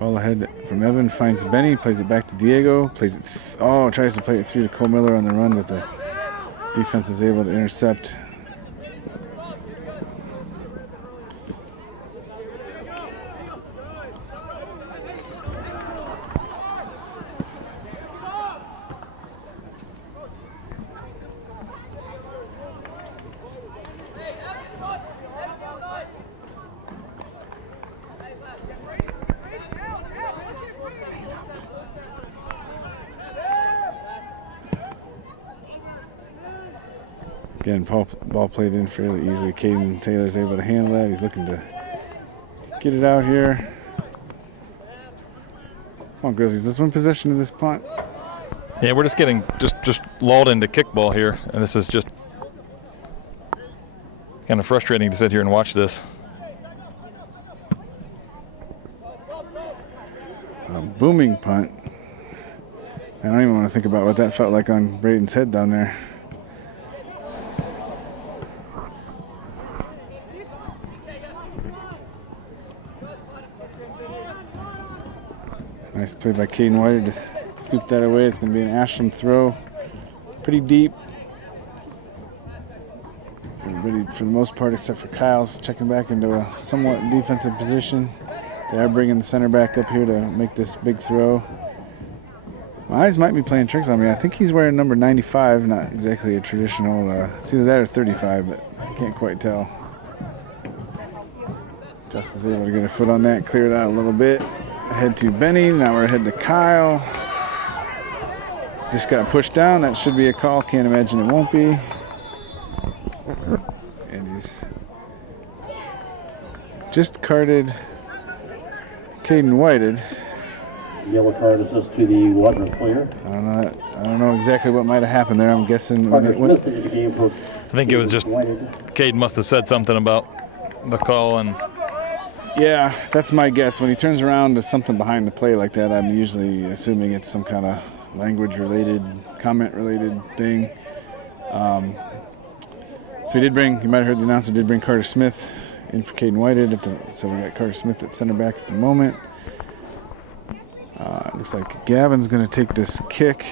Ball ahead from Evan, finds Benny, plays it back to Diego, plays it, tries to play it through to Cole Miller on the run, but the defense is able to intercept. Again, ball played in fairly easily. Caden Taylor's able to handle that. He's looking to get it out here. Come on, Grizzlies. Let's win possession of this punt. Yeah, we're just getting just lulled into kickball here, and this is just kind of frustrating to sit here and watch this. A booming punt. I don't even want to think about what that felt like on Braden's head down there. Nice play by Caden White to scoop that away. It's going to be an Ashland throw. Pretty deep. Everybody, for the most part, except for Kyle's checking back into a somewhat defensive position. They are bringing the center back up here to make this big throw. My eyes might be playing tricks on me. I think he's wearing number 95, not exactly a traditional, it's either that or 35, but I can't quite tell. Justin's able to get a foot on that, clear it out a little bit. Ahead to Benny, now we're ahead to Kyle. Just got pushed down, that should be a call, can't imagine it won't be. And he's just carded Caden Whited. Yellow card assist to the Wadsworth player. I don't know exactly what might have happened there. I'm guessing I think it was just Caden must have said something about the call, and Yeah, that's my guess. When he turns around to something behind the play like that, I'm usually assuming it's some kind of language-related, comment-related thing. So he did bring, you might have heard the announcer did bring Carter Smith in for Caden Whitehead. So we got Carter Smith at center back at the moment. Looks like Gavin's going to take this kick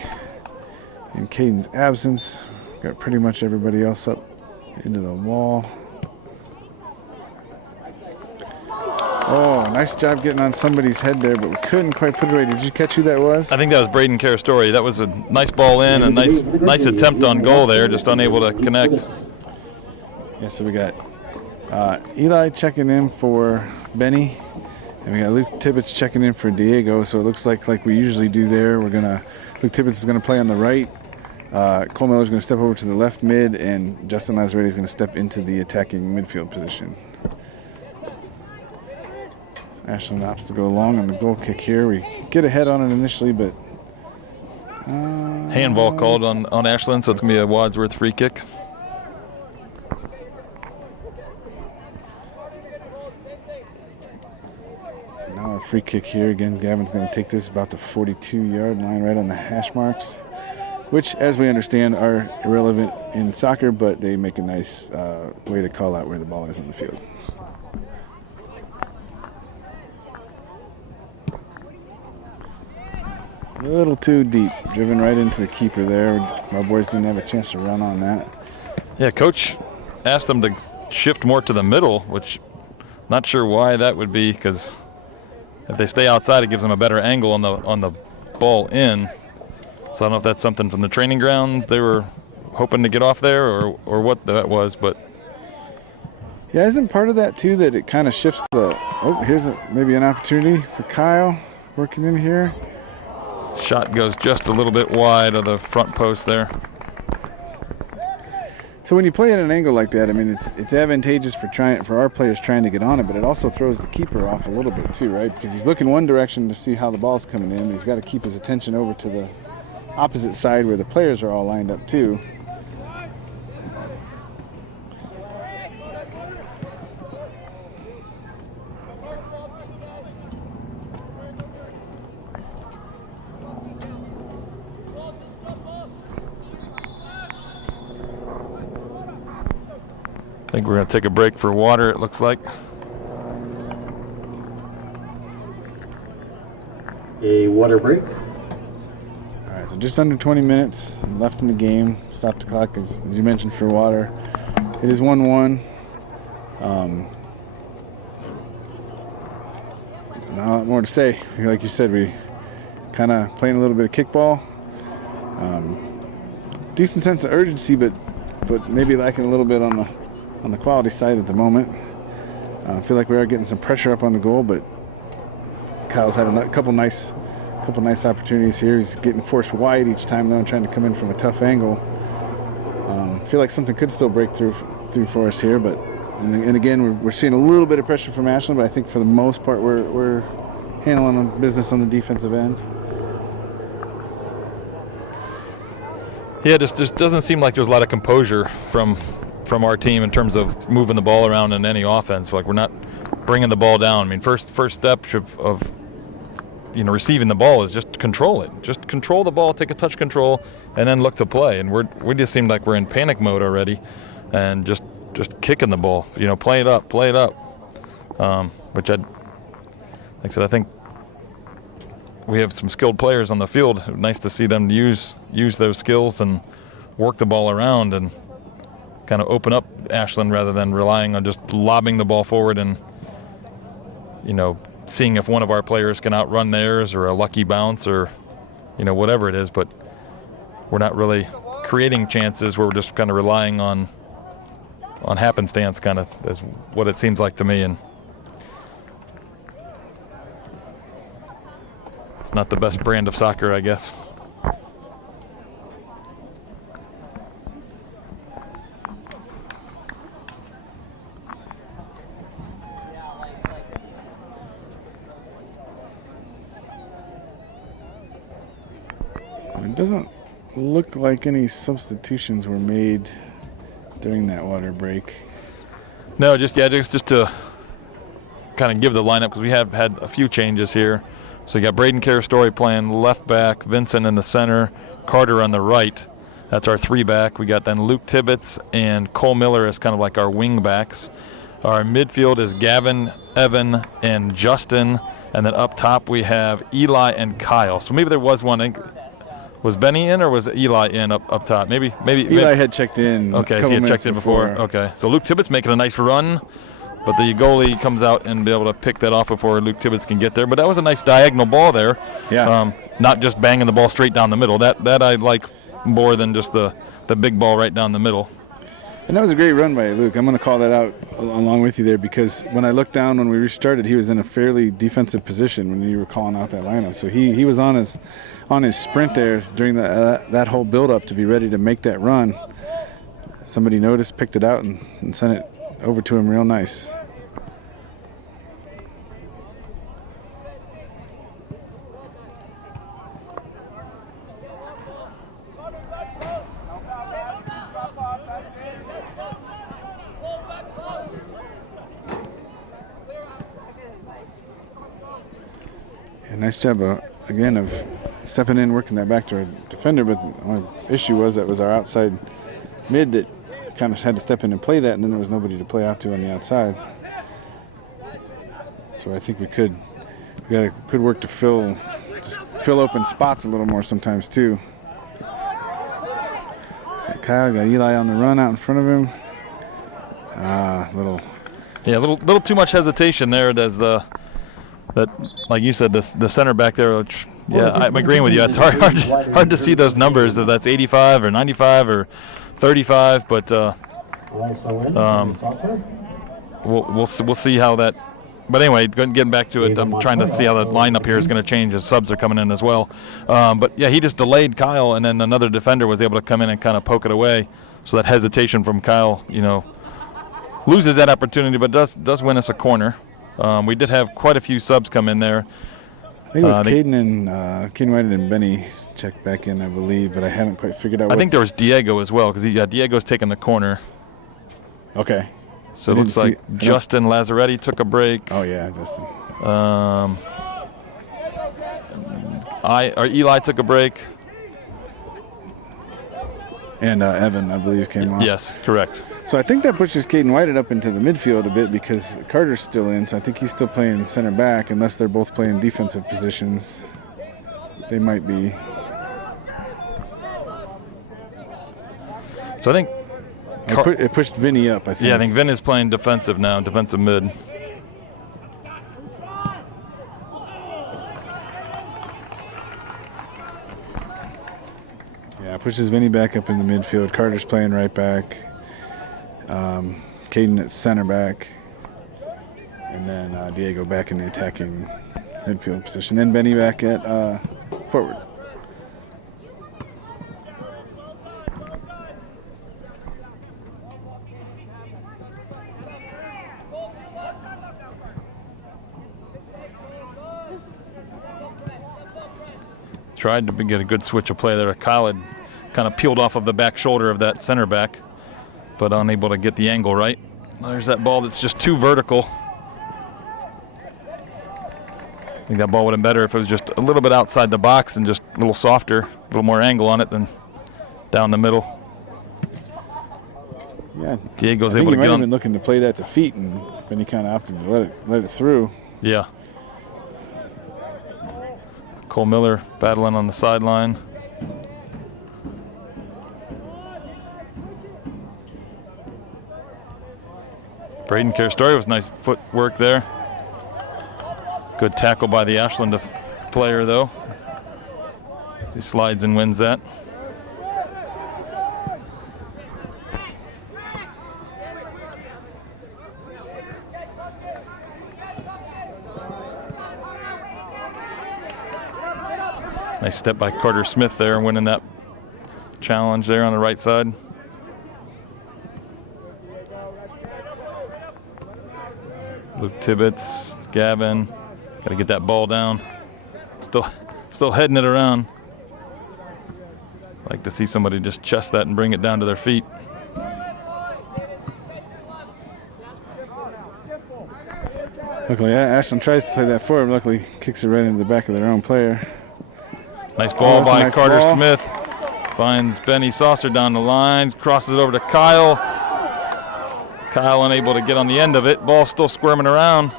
in Caden's absence. Got pretty much everybody else up into the wall. Oh, nice job getting on somebody's head there, but we couldn't quite put it away. Did you catch who that was? I think that was Braden Carastori. That was a nice ball in, a nice attempt on goal there, just unable to connect. Yeah, so we got Eli checking in for Benny, and we got Luke Tibbetts checking in for Diego. So it looks like we usually do there. Luke Tibbetts is gonna play on the right. Cole Miller's gonna step over to the left mid, and Justin Lazaretti is gonna step into the attacking midfield position. Ashland opts to go long on the goal kick here. We get ahead on it initially, but handball called on Ashland, so it's gonna be a Wadsworth free kick. So now a free kick here again. Gavin's going to take this about the 42-yard line, right on the hash marks, which, as we understand, are irrelevant in soccer, but they make a nice way to call out where the ball is on the field. A little too deep, driven right into the keeper there. Our boys didn't have a chance to run on that. Yeah, coach asked them to shift more to the middle, which not sure why that would be, because if they stay outside, it gives them a better angle on the ball in. So I don't know if that's something from the training grounds they were hoping to get off there, or what that was, but yeah, isn't part of that too that it kind of shifts the? Oh, here's maybe an opportunity for Kyle working in here. Shot goes just a little bit wide of the front post there. So when you play at an angle like that, I mean, it's advantageous for our players trying to get on it, but it also throws the keeper off a little bit too, right? Because he's looking one direction to see how the ball's coming in, but he's got to keep his attention over to the opposite side where the players are all lined up too. I think we're going to take a break for water, it looks like. A water break. All right, so just under 20 minutes left in the game. Stop the clock, as you mentioned, for water. It is 1-1. Not a lot more to say. Like you said, we kind of playing a little bit of kickball. Decent sense of urgency, but maybe lacking a little bit on the quality side at the moment. I feel like we are getting some pressure up on the goal, but Kyle's had a couple nice opportunities here. He's getting forced wide each time, though, and trying to come in from a tough angle. I feel like something could still break through for us here, but and again we're seeing a little bit of pressure from Ashland, but I think for the most part we're handling business on the defensive end. Yeah, just doesn't seem like there's a lot of composure from our team in terms of moving the ball around in any offense. Like, we're not bringing the ball down. I mean, first step of receiving the ball is just control it. Just control the ball, take a touch control, and then look to play. And we just seem like we're in panic mode already, and just kicking the ball. Play it up. Which like I said, I think we have some skilled players on the field. Nice to see them use those skills and work the ball around and kind of open up Ashland rather than relying on just lobbing the ball forward and seeing if one of our players can outrun theirs, or a lucky bounce, or whatever it is. But we're not really creating chances. We're just kind of relying on happenstance, kind of, is what it seems like to me. And it's not the best brand of soccer, I guess. It doesn't look like any substitutions were made during that water break. No, just to kind kind of give the lineup because we have had a few changes here. So you got Braden Carastori playing left back, Vincent in the center, Carter on the right. That's our 3-back. We got then Luke Tibbetts and Cole Miller as kind of like our wing backs. Our midfield is Gavin, Evan, and Justin. And then up top we have Eli and Kyle. So maybe there was one. Was Benny in or was Eli in up top? Maybe Eli had checked in. Okay, so he had checked in before. Okay, so Luke Tibbetts making a nice run. But the goalie comes out and be able to pick that off before Luke Tibbetts can get there. But that was a nice diagonal ball there. Yeah. Not just banging the ball straight down the middle. That I like more than just the big ball right down the middle. And that was a great run by Luke. I'm going to call that out along with you there because when I looked down when we restarted, he was in a fairly defensive position when you were calling out that lineup. So he was on his sprint there during that whole build-up to be ready to make that run. Somebody noticed, picked it out, and sent it over to him real nice. Yeah, nice job, again, of stepping in, working that back to our defender, but the only issue was that was our outside mid that kind of had to step in and play that, and then there was nobody to play out to on the outside. So I think we could work to fill open spots a little more sometimes too. Got Kyle, got Eli on the run out in front of him. A little too much hesitation there. As that, like you said, the center back there. Which, yeah, I'm agreeing with you. It's hard to see those numbers if that's 85 or 95 or 35, but we'll see how that. But anyway, getting back to it, I'm trying to see how the lineup here is going to change as subs are coming in as well. But yeah, he just delayed Kyle, and then another defender was able to come in and kind of poke it away. So that hesitation from Kyle, loses that opportunity, but does win us a corner. We did have quite a few subs come in there. I think it was Caden White and Benny checked back in, I believe, but I haven't quite figured out. I think there was Diego as well, because Diego's taking the corner. Okay. So it looks like Justin Lazzaretti took a break. Oh yeah, Justin. Eli took a break. And Evan, I believe, came off. Yes, correct. So I think that pushes Caden White up into the midfield a bit because Carter's still in, so I think he's still playing center back unless they're both playing defensive positions. They might be. So I think it pushed Vinny up, I think. Yeah, I think Vin is playing defensive now, defensive mid. Yeah, pushes Vinny back up in the midfield. Carter's playing right back. Caden at center back. And then Diego back in the attacking midfield position. Then Benny back at forward. Tried to get a good switch of play there. Kyle had kind of peeled off of the back shoulder of that center back, but unable to get the angle right. There's that ball that's just too vertical. I think that ball would have been better if it was just a little bit outside the box and just a little softer, a little more angle on it than down the middle. Yeah, Diego's able to get on. Been looking to play that to feet, and then he kind of opted to let it through. Yeah. Cole Miller battling on the sideline. Braden Carastori was nice footwork there. Good tackle by the Ashland player, though. He slides and wins that. Nice step by Carter Smith there, winning that challenge there on the right side. Luke Tibbetts, Gavin, got to get that ball down. Still heading it around. Like to see somebody just chest that and bring it down to their feet. Luckily, Ashland tries to play that forward. Luckily, kicks it right into the back of their own player. Nice ball that's a by nice Carter ball. Smith. Finds Benny Saucer down the line. Crosses it over to Kyle. Kyle unable to get on the end of it. Ball still squirming around.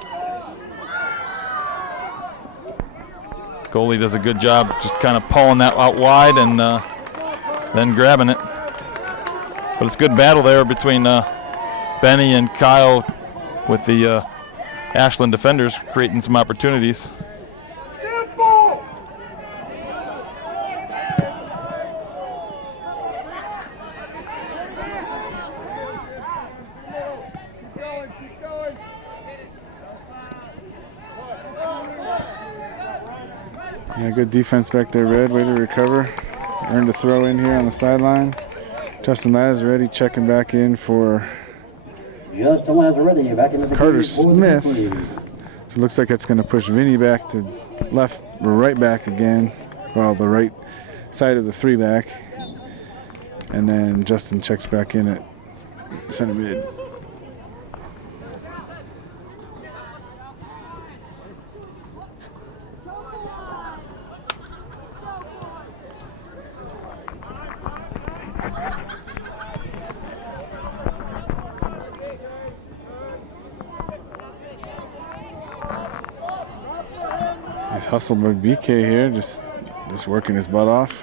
Goalie does a good job just kind of pulling that out wide and then grabbing it. But it's good battle there between Benny and Kyle with the Ashland defenders creating some opportunities. Yeah, good defense back there, Red. Way to recover. Earned a throw in here on the sideline. Justin Lazzaretti checking back in for Justin Lazzaretti back into the Carter game for the Smith. Queens. So it looks like it's going to push Vinny back to left or right back again. Well, the right side of the 3-back. And then Justin checks back in at center mid. Nice hustle by BK here, just working his butt off.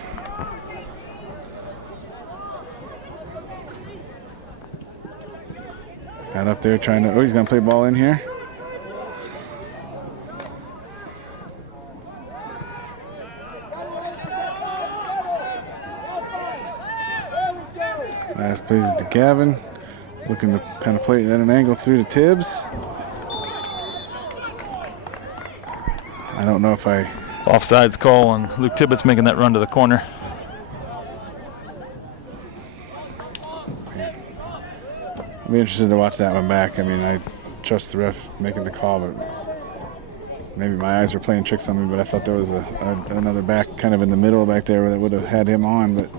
Got up there trying to, he's gonna play ball in here. Last plays it to Gavin. He's looking to kind of play it at an angle through to Tibbs. I don't know if Offsides call and Luke Tibbetts making that run to the corner. I'll be interested to watch that one back. I mean, I trust the ref making the call, but maybe my eyes were playing tricks on me, but I thought there was another back kind of in the middle back there that would have had him on, but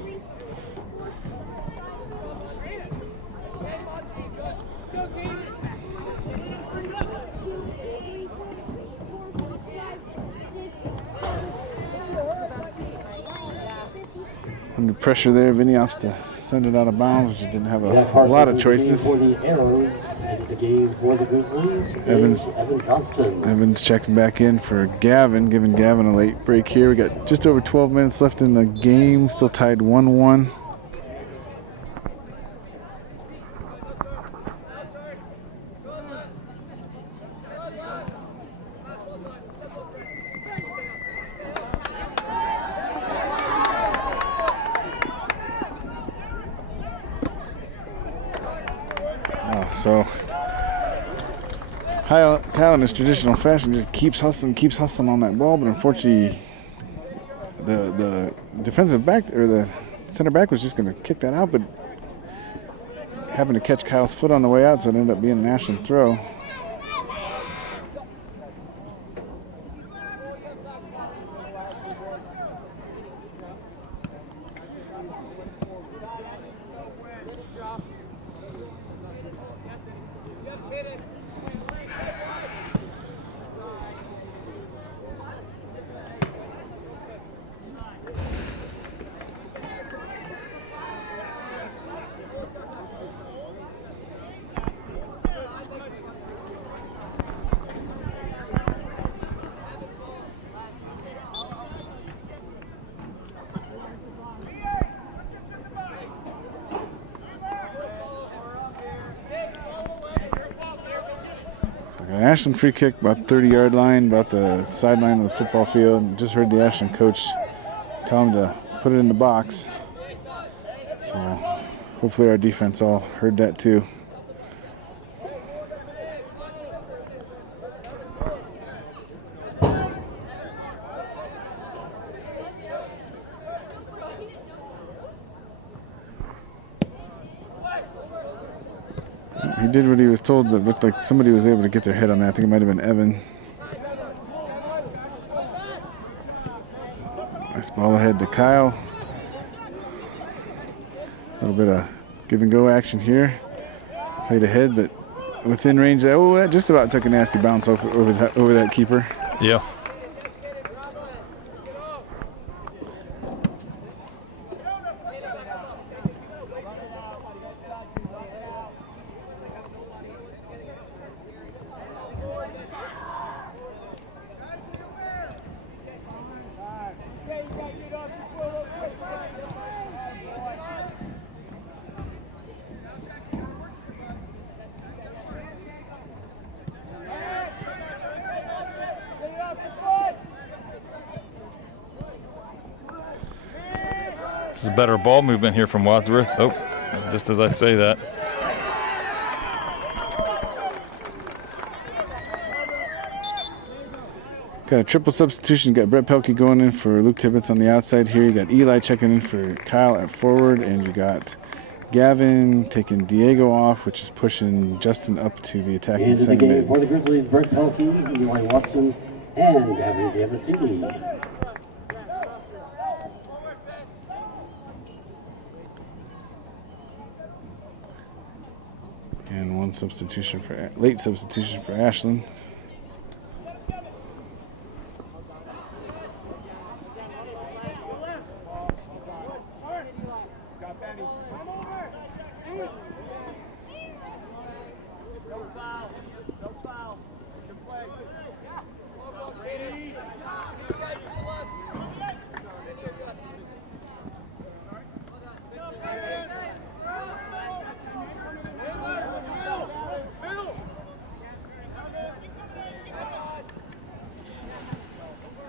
under pressure there, Vinny opts to send it out of bounds, which he didn't have a lot of choices. For the Arrows, and the game for the Grizzlies is Evan Johnston. Evans checking back in for Gavin, giving Gavin a late break here. We got just over 12 minutes left in the game, still tied 1-1. So Kyle in his traditional fashion just keeps hustling on that ball, but unfortunately the defensive back or the center back was just going to kick that out, but happened to catch Kyle's foot on the way out, so it ended up being an Ashland throw. Ashland free kick, about 30-yard line, about the sideline of the football field. Just heard the Ashland coach tell him to put it in the box. So hopefully our defense all heard that too. He did what he was told, but it looked like somebody was able to get their head on that. I think it might have been Evan. Nice ball ahead to Kyle. A little bit of give and go action here. Played ahead, but within range. Oh, that just about took a nasty bounce over that keeper. Yeah. This is better ball movement here from Wadsworth. Oh, just as I say that. Got a triple substitution. You got Brett Pelkey going in for Luke Tibbetts on the outside here. You got Eli checking in for Kyle at forward, and you got Gavin taking Diego off, which is pushing Justin up to the attacking Into the center game mid. for the Grizzlies, Brett Pelkey, Eli Watson, and Gavin Davidson. And one late substitution for Ashland.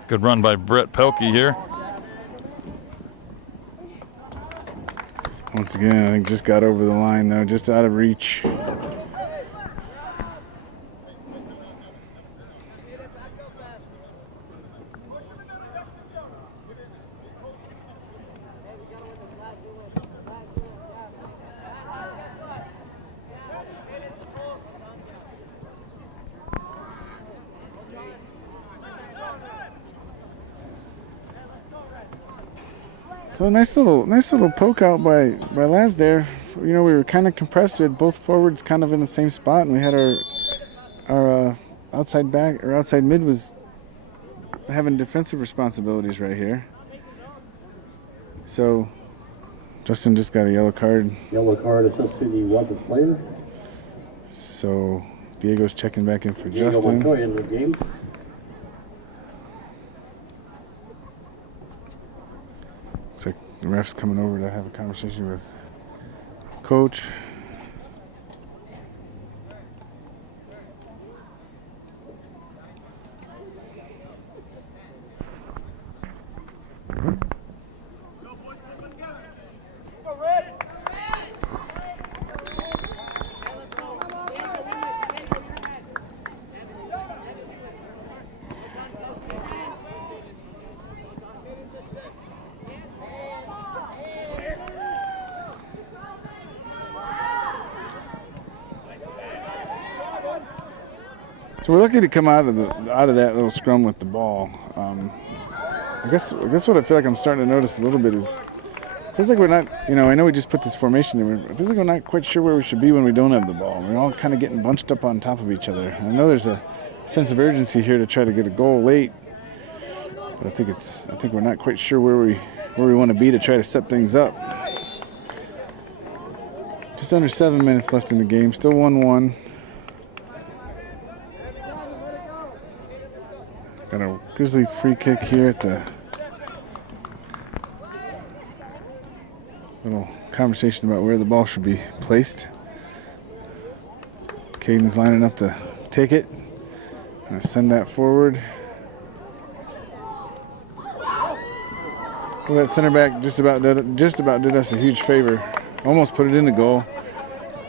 Good run by Brett Pelkey here. Once again, I think just got over the line though, just out of reach. So nice little poke out by Laz there. You know, we were kind of compressed. We had both forwards kind of in the same spot, and we had our outside back or outside mid was having defensive responsibilities right here. So Justin just got a yellow card. Yellow card assessed to the Wadsworth player. So Diego's checking back in for Diego Justin. Montoya in the game. Looks like the ref's coming over to have a conversation with coach. So we're lucky to come out of that little scrum with the ball. I guess what I feel like I'm starting to notice a little bit is it feels like we're not, I know we just put this formation in. It feels like we're not quite sure where we should be when we don't have the ball. We're all kind of getting bunched up on top of each other. I know there's a sense of urgency here to try to get a goal late, but I think we're not quite sure where we want to be to try to set things up. Just under 7 minutes left in the game. Still 1-1. Got a Grizzly free kick here at the little conversation about where the ball should be placed. Caden's lining up to take it. Gonna send that forward. Well, that center back just about did us a huge favor. Almost put it in the goal.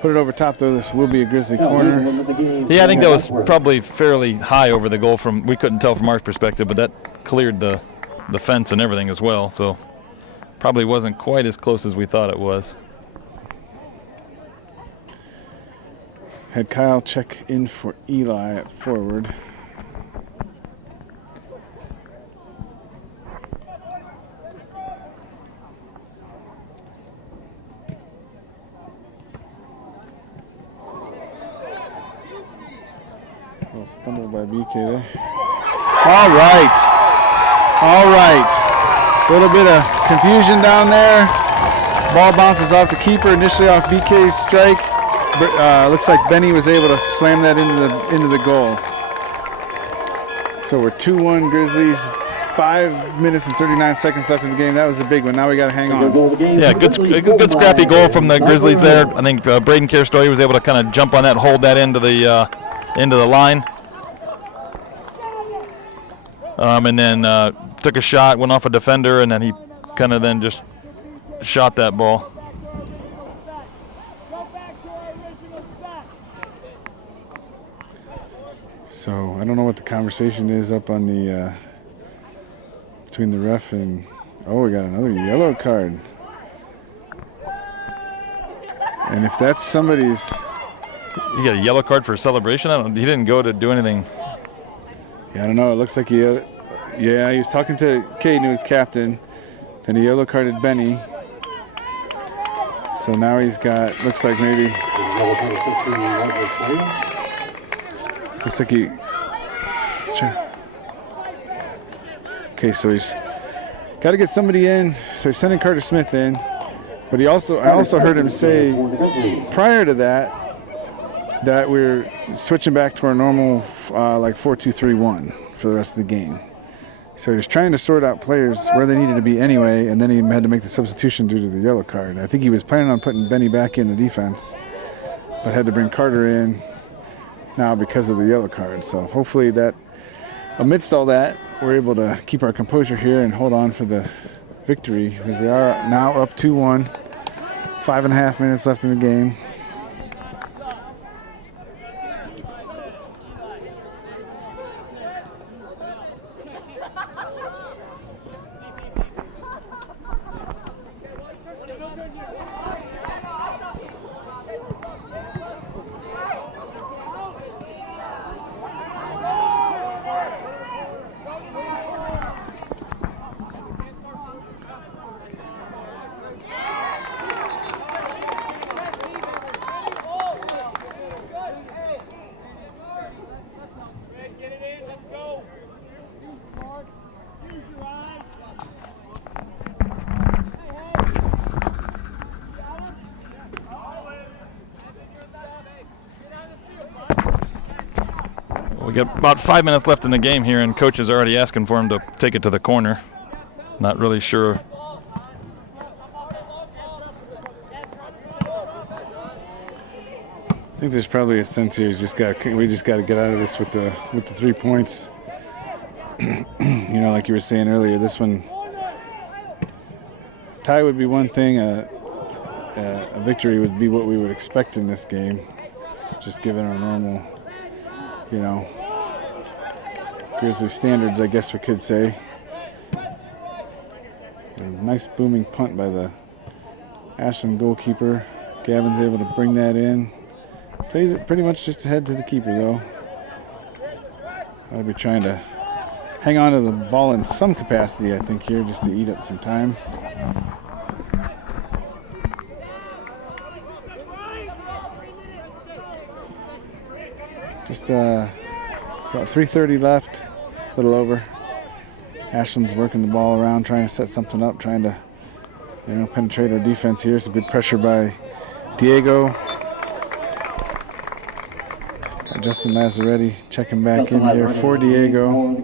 Put it over top though. This will be a Grizzly corner. Yeah, I think that was probably fairly high over the goal we couldn't tell from our perspective, but that cleared the fence and everything as well. So probably wasn't quite as close as we thought it was. Had Kyle check in for Eli at forward. little stumble by BK there. All right. All right. A little bit of confusion down there. Ball bounces off the keeper, initially off BK's strike. Looks like Benny was able to slam that into the goal. So we're 2-1 Grizzlies. 5 minutes and 39 seconds left in the game. That was a big one. Now we got to hang on. Yeah, good scrappy goal from the Grizzlies there. I think Braden Kierstoy was able to kind of jump on that, hold that into the line. And then took a shot, went off a defender, and then he kind of then just shot that ball. So I don't know what the conversation is up on the between the ref and we got another yellow card. And if that's somebody's, you got a yellow card for a celebration? He didn't go to do anything. Yeah, I don't know. It looks like he was talking to Caden, who was captain. Then he yellow carded Benny. So now he's got, looks like maybe. Looks like he. Okay, so he's got to get somebody in. So he's sending Carter Smith in. But I also heard him say prior to that we're switching back to our normal like 4-2-3-1 for the rest of the game. So he was trying to sort out players where they needed to be anyway, and then he had to make the substitution due to the yellow card. I think he was planning on putting Benny back in the defense, but had to bring Carter in now because of the yellow card. So hopefully that, amidst all that, we're able to keep our composure here and hold on for the victory, because we are now up 2-1, 5.5 minutes left in the game. We got about 5 minutes left in the game here, and coach is already asking for him to take it to the corner. Not really sure. I think there's probably a sense here. We just got to get out of this with the 3 points. You know, like you were saying earlier, this one tie would be one thing. A victory would be what we would expect in this game, just given our normal, you know, Grizzly standards, I guess we could say. A nice booming punt by the Ashland goalkeeper. Gavin's able to bring that in. Plays it pretty much just ahead to the keeper, though. I'll be trying to hang on to the ball in some capacity, I think, here, just to eat up some time. Just about 3:30 left, a little over. Ashland's working the ball around, trying to set something up, trying to, you know, penetrate our defense here. Some good pressure by Diego. Got Justin Lazzaretti checking back in here for Diego.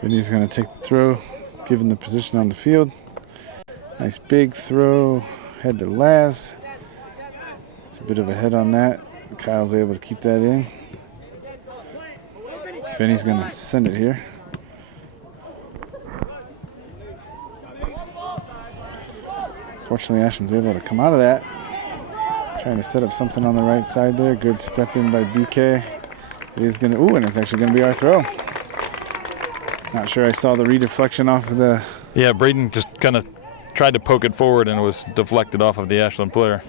Vinny's going to take the throw, given the position on the field. Nice big throw, head to Laz. It's a bit of a head on that. Kyle's able to keep that in. Vinny's going to send it here. Fortunately, Ashland's able to come out of that. Trying to set up something on the right side there. Good step in by BK. It is going to, and it's actually going to be our throw. Not sure I saw the redeflection off of the... Yeah, Braden just kind of tried to poke it forward and it was deflected off of the Ashland player.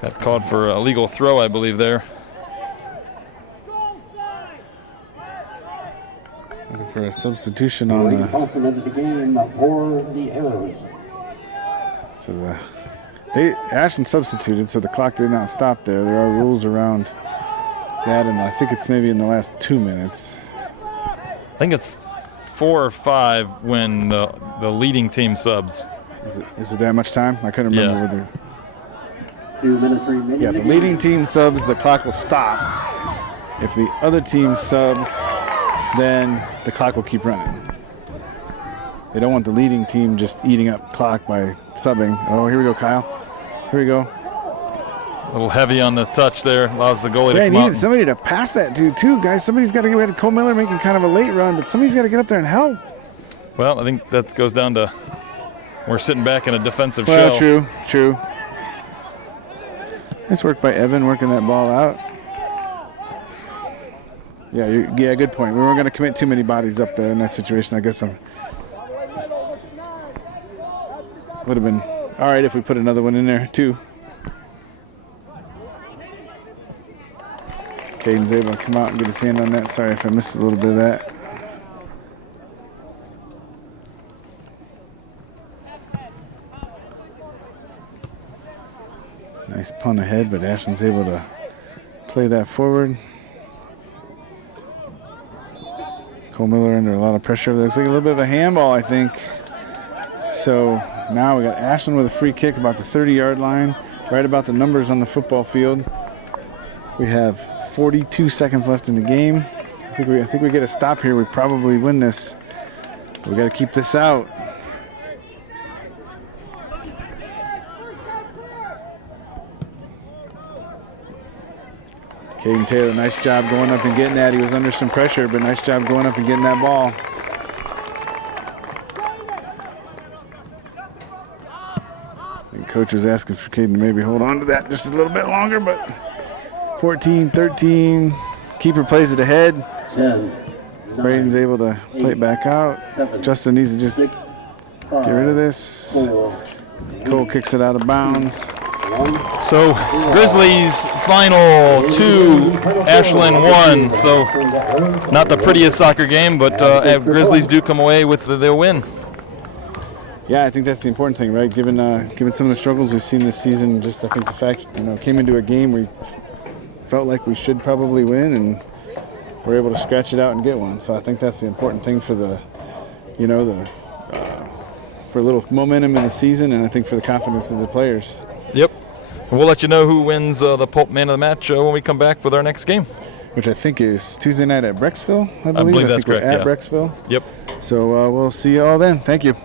That called for a legal throw, I believe, there. Looking for a substitution on Wayne Thompson into the game for the Arrows. So Ashland substituted, so the clock did not stop there. There are rules around that, and I think it's maybe in the last 2 minutes. I think it's 4 or 5 when the leading team subs. Is it that much time? I couldn't remember Yeah. whether. 2 minutes remaining. Yeah, if the leading team subs, the clock will stop. If the other team subs, then the clock will keep running. They don't want the leading team just eating up clock by subbing. Oh, here we go, Kyle. Here we go. A little heavy on the touch there. Allows the goalie Yeah, to I come needed out. somebody to pass that to, too, guys. Somebody's got to get. We had Cole Miller making kind of a late run, but somebody's got to get up there and help. Well, I think that goes down to we're sitting back in a defensive Well, shell. true. Nice work by Evan working that ball out. Yeah, good point. We weren't going to commit too many bodies up there in that situation. I guess would have been all right if we put another one in there too. Caden's able to come out and get his hand on that. Sorry if I missed a little bit of that. Nice punt ahead, but Ashland's able to play that forward. Cole Miller under a lot of pressure. Looks like a little bit of a handball, I think. So now we got Ashland with a free kick about the 30-yard line, right about the numbers on the football field. We have 42 seconds left in the game. I think we get a stop here. We probably win this. We got to keep this out. Caden Taylor, nice job going up and getting that. He was under some pressure, but nice job going up and getting that ball. And coach was asking for Caden to maybe hold on to that just a little bit longer, but 14-13. Keeper plays it ahead. 10, Braden's 9, able to play it back out. 7, Justin needs to just 6, get rid of this. 4, Cole kicks it out of bounds. 1. So Grizzlies final 2, Ashland 1. So not the prettiest soccer game, but Grizzlies do come away with their win. Yeah, I think that's the important thing, right? Given some of the struggles we've seen this season, just I think the fact came into a game we felt like we should probably win, and we're able to scratch it out and get one. So I think that's the important thing for for a little momentum in the season, and I think for the confidence of the players. Yep. We'll let you know who wins the Pulp Man of the Match when we come back with our next game. Which I think is Tuesday night at Brecksville, I believe. I believe that's think we're correct, at yeah. Brecksville. Yep. So we'll see you all then. Thank you.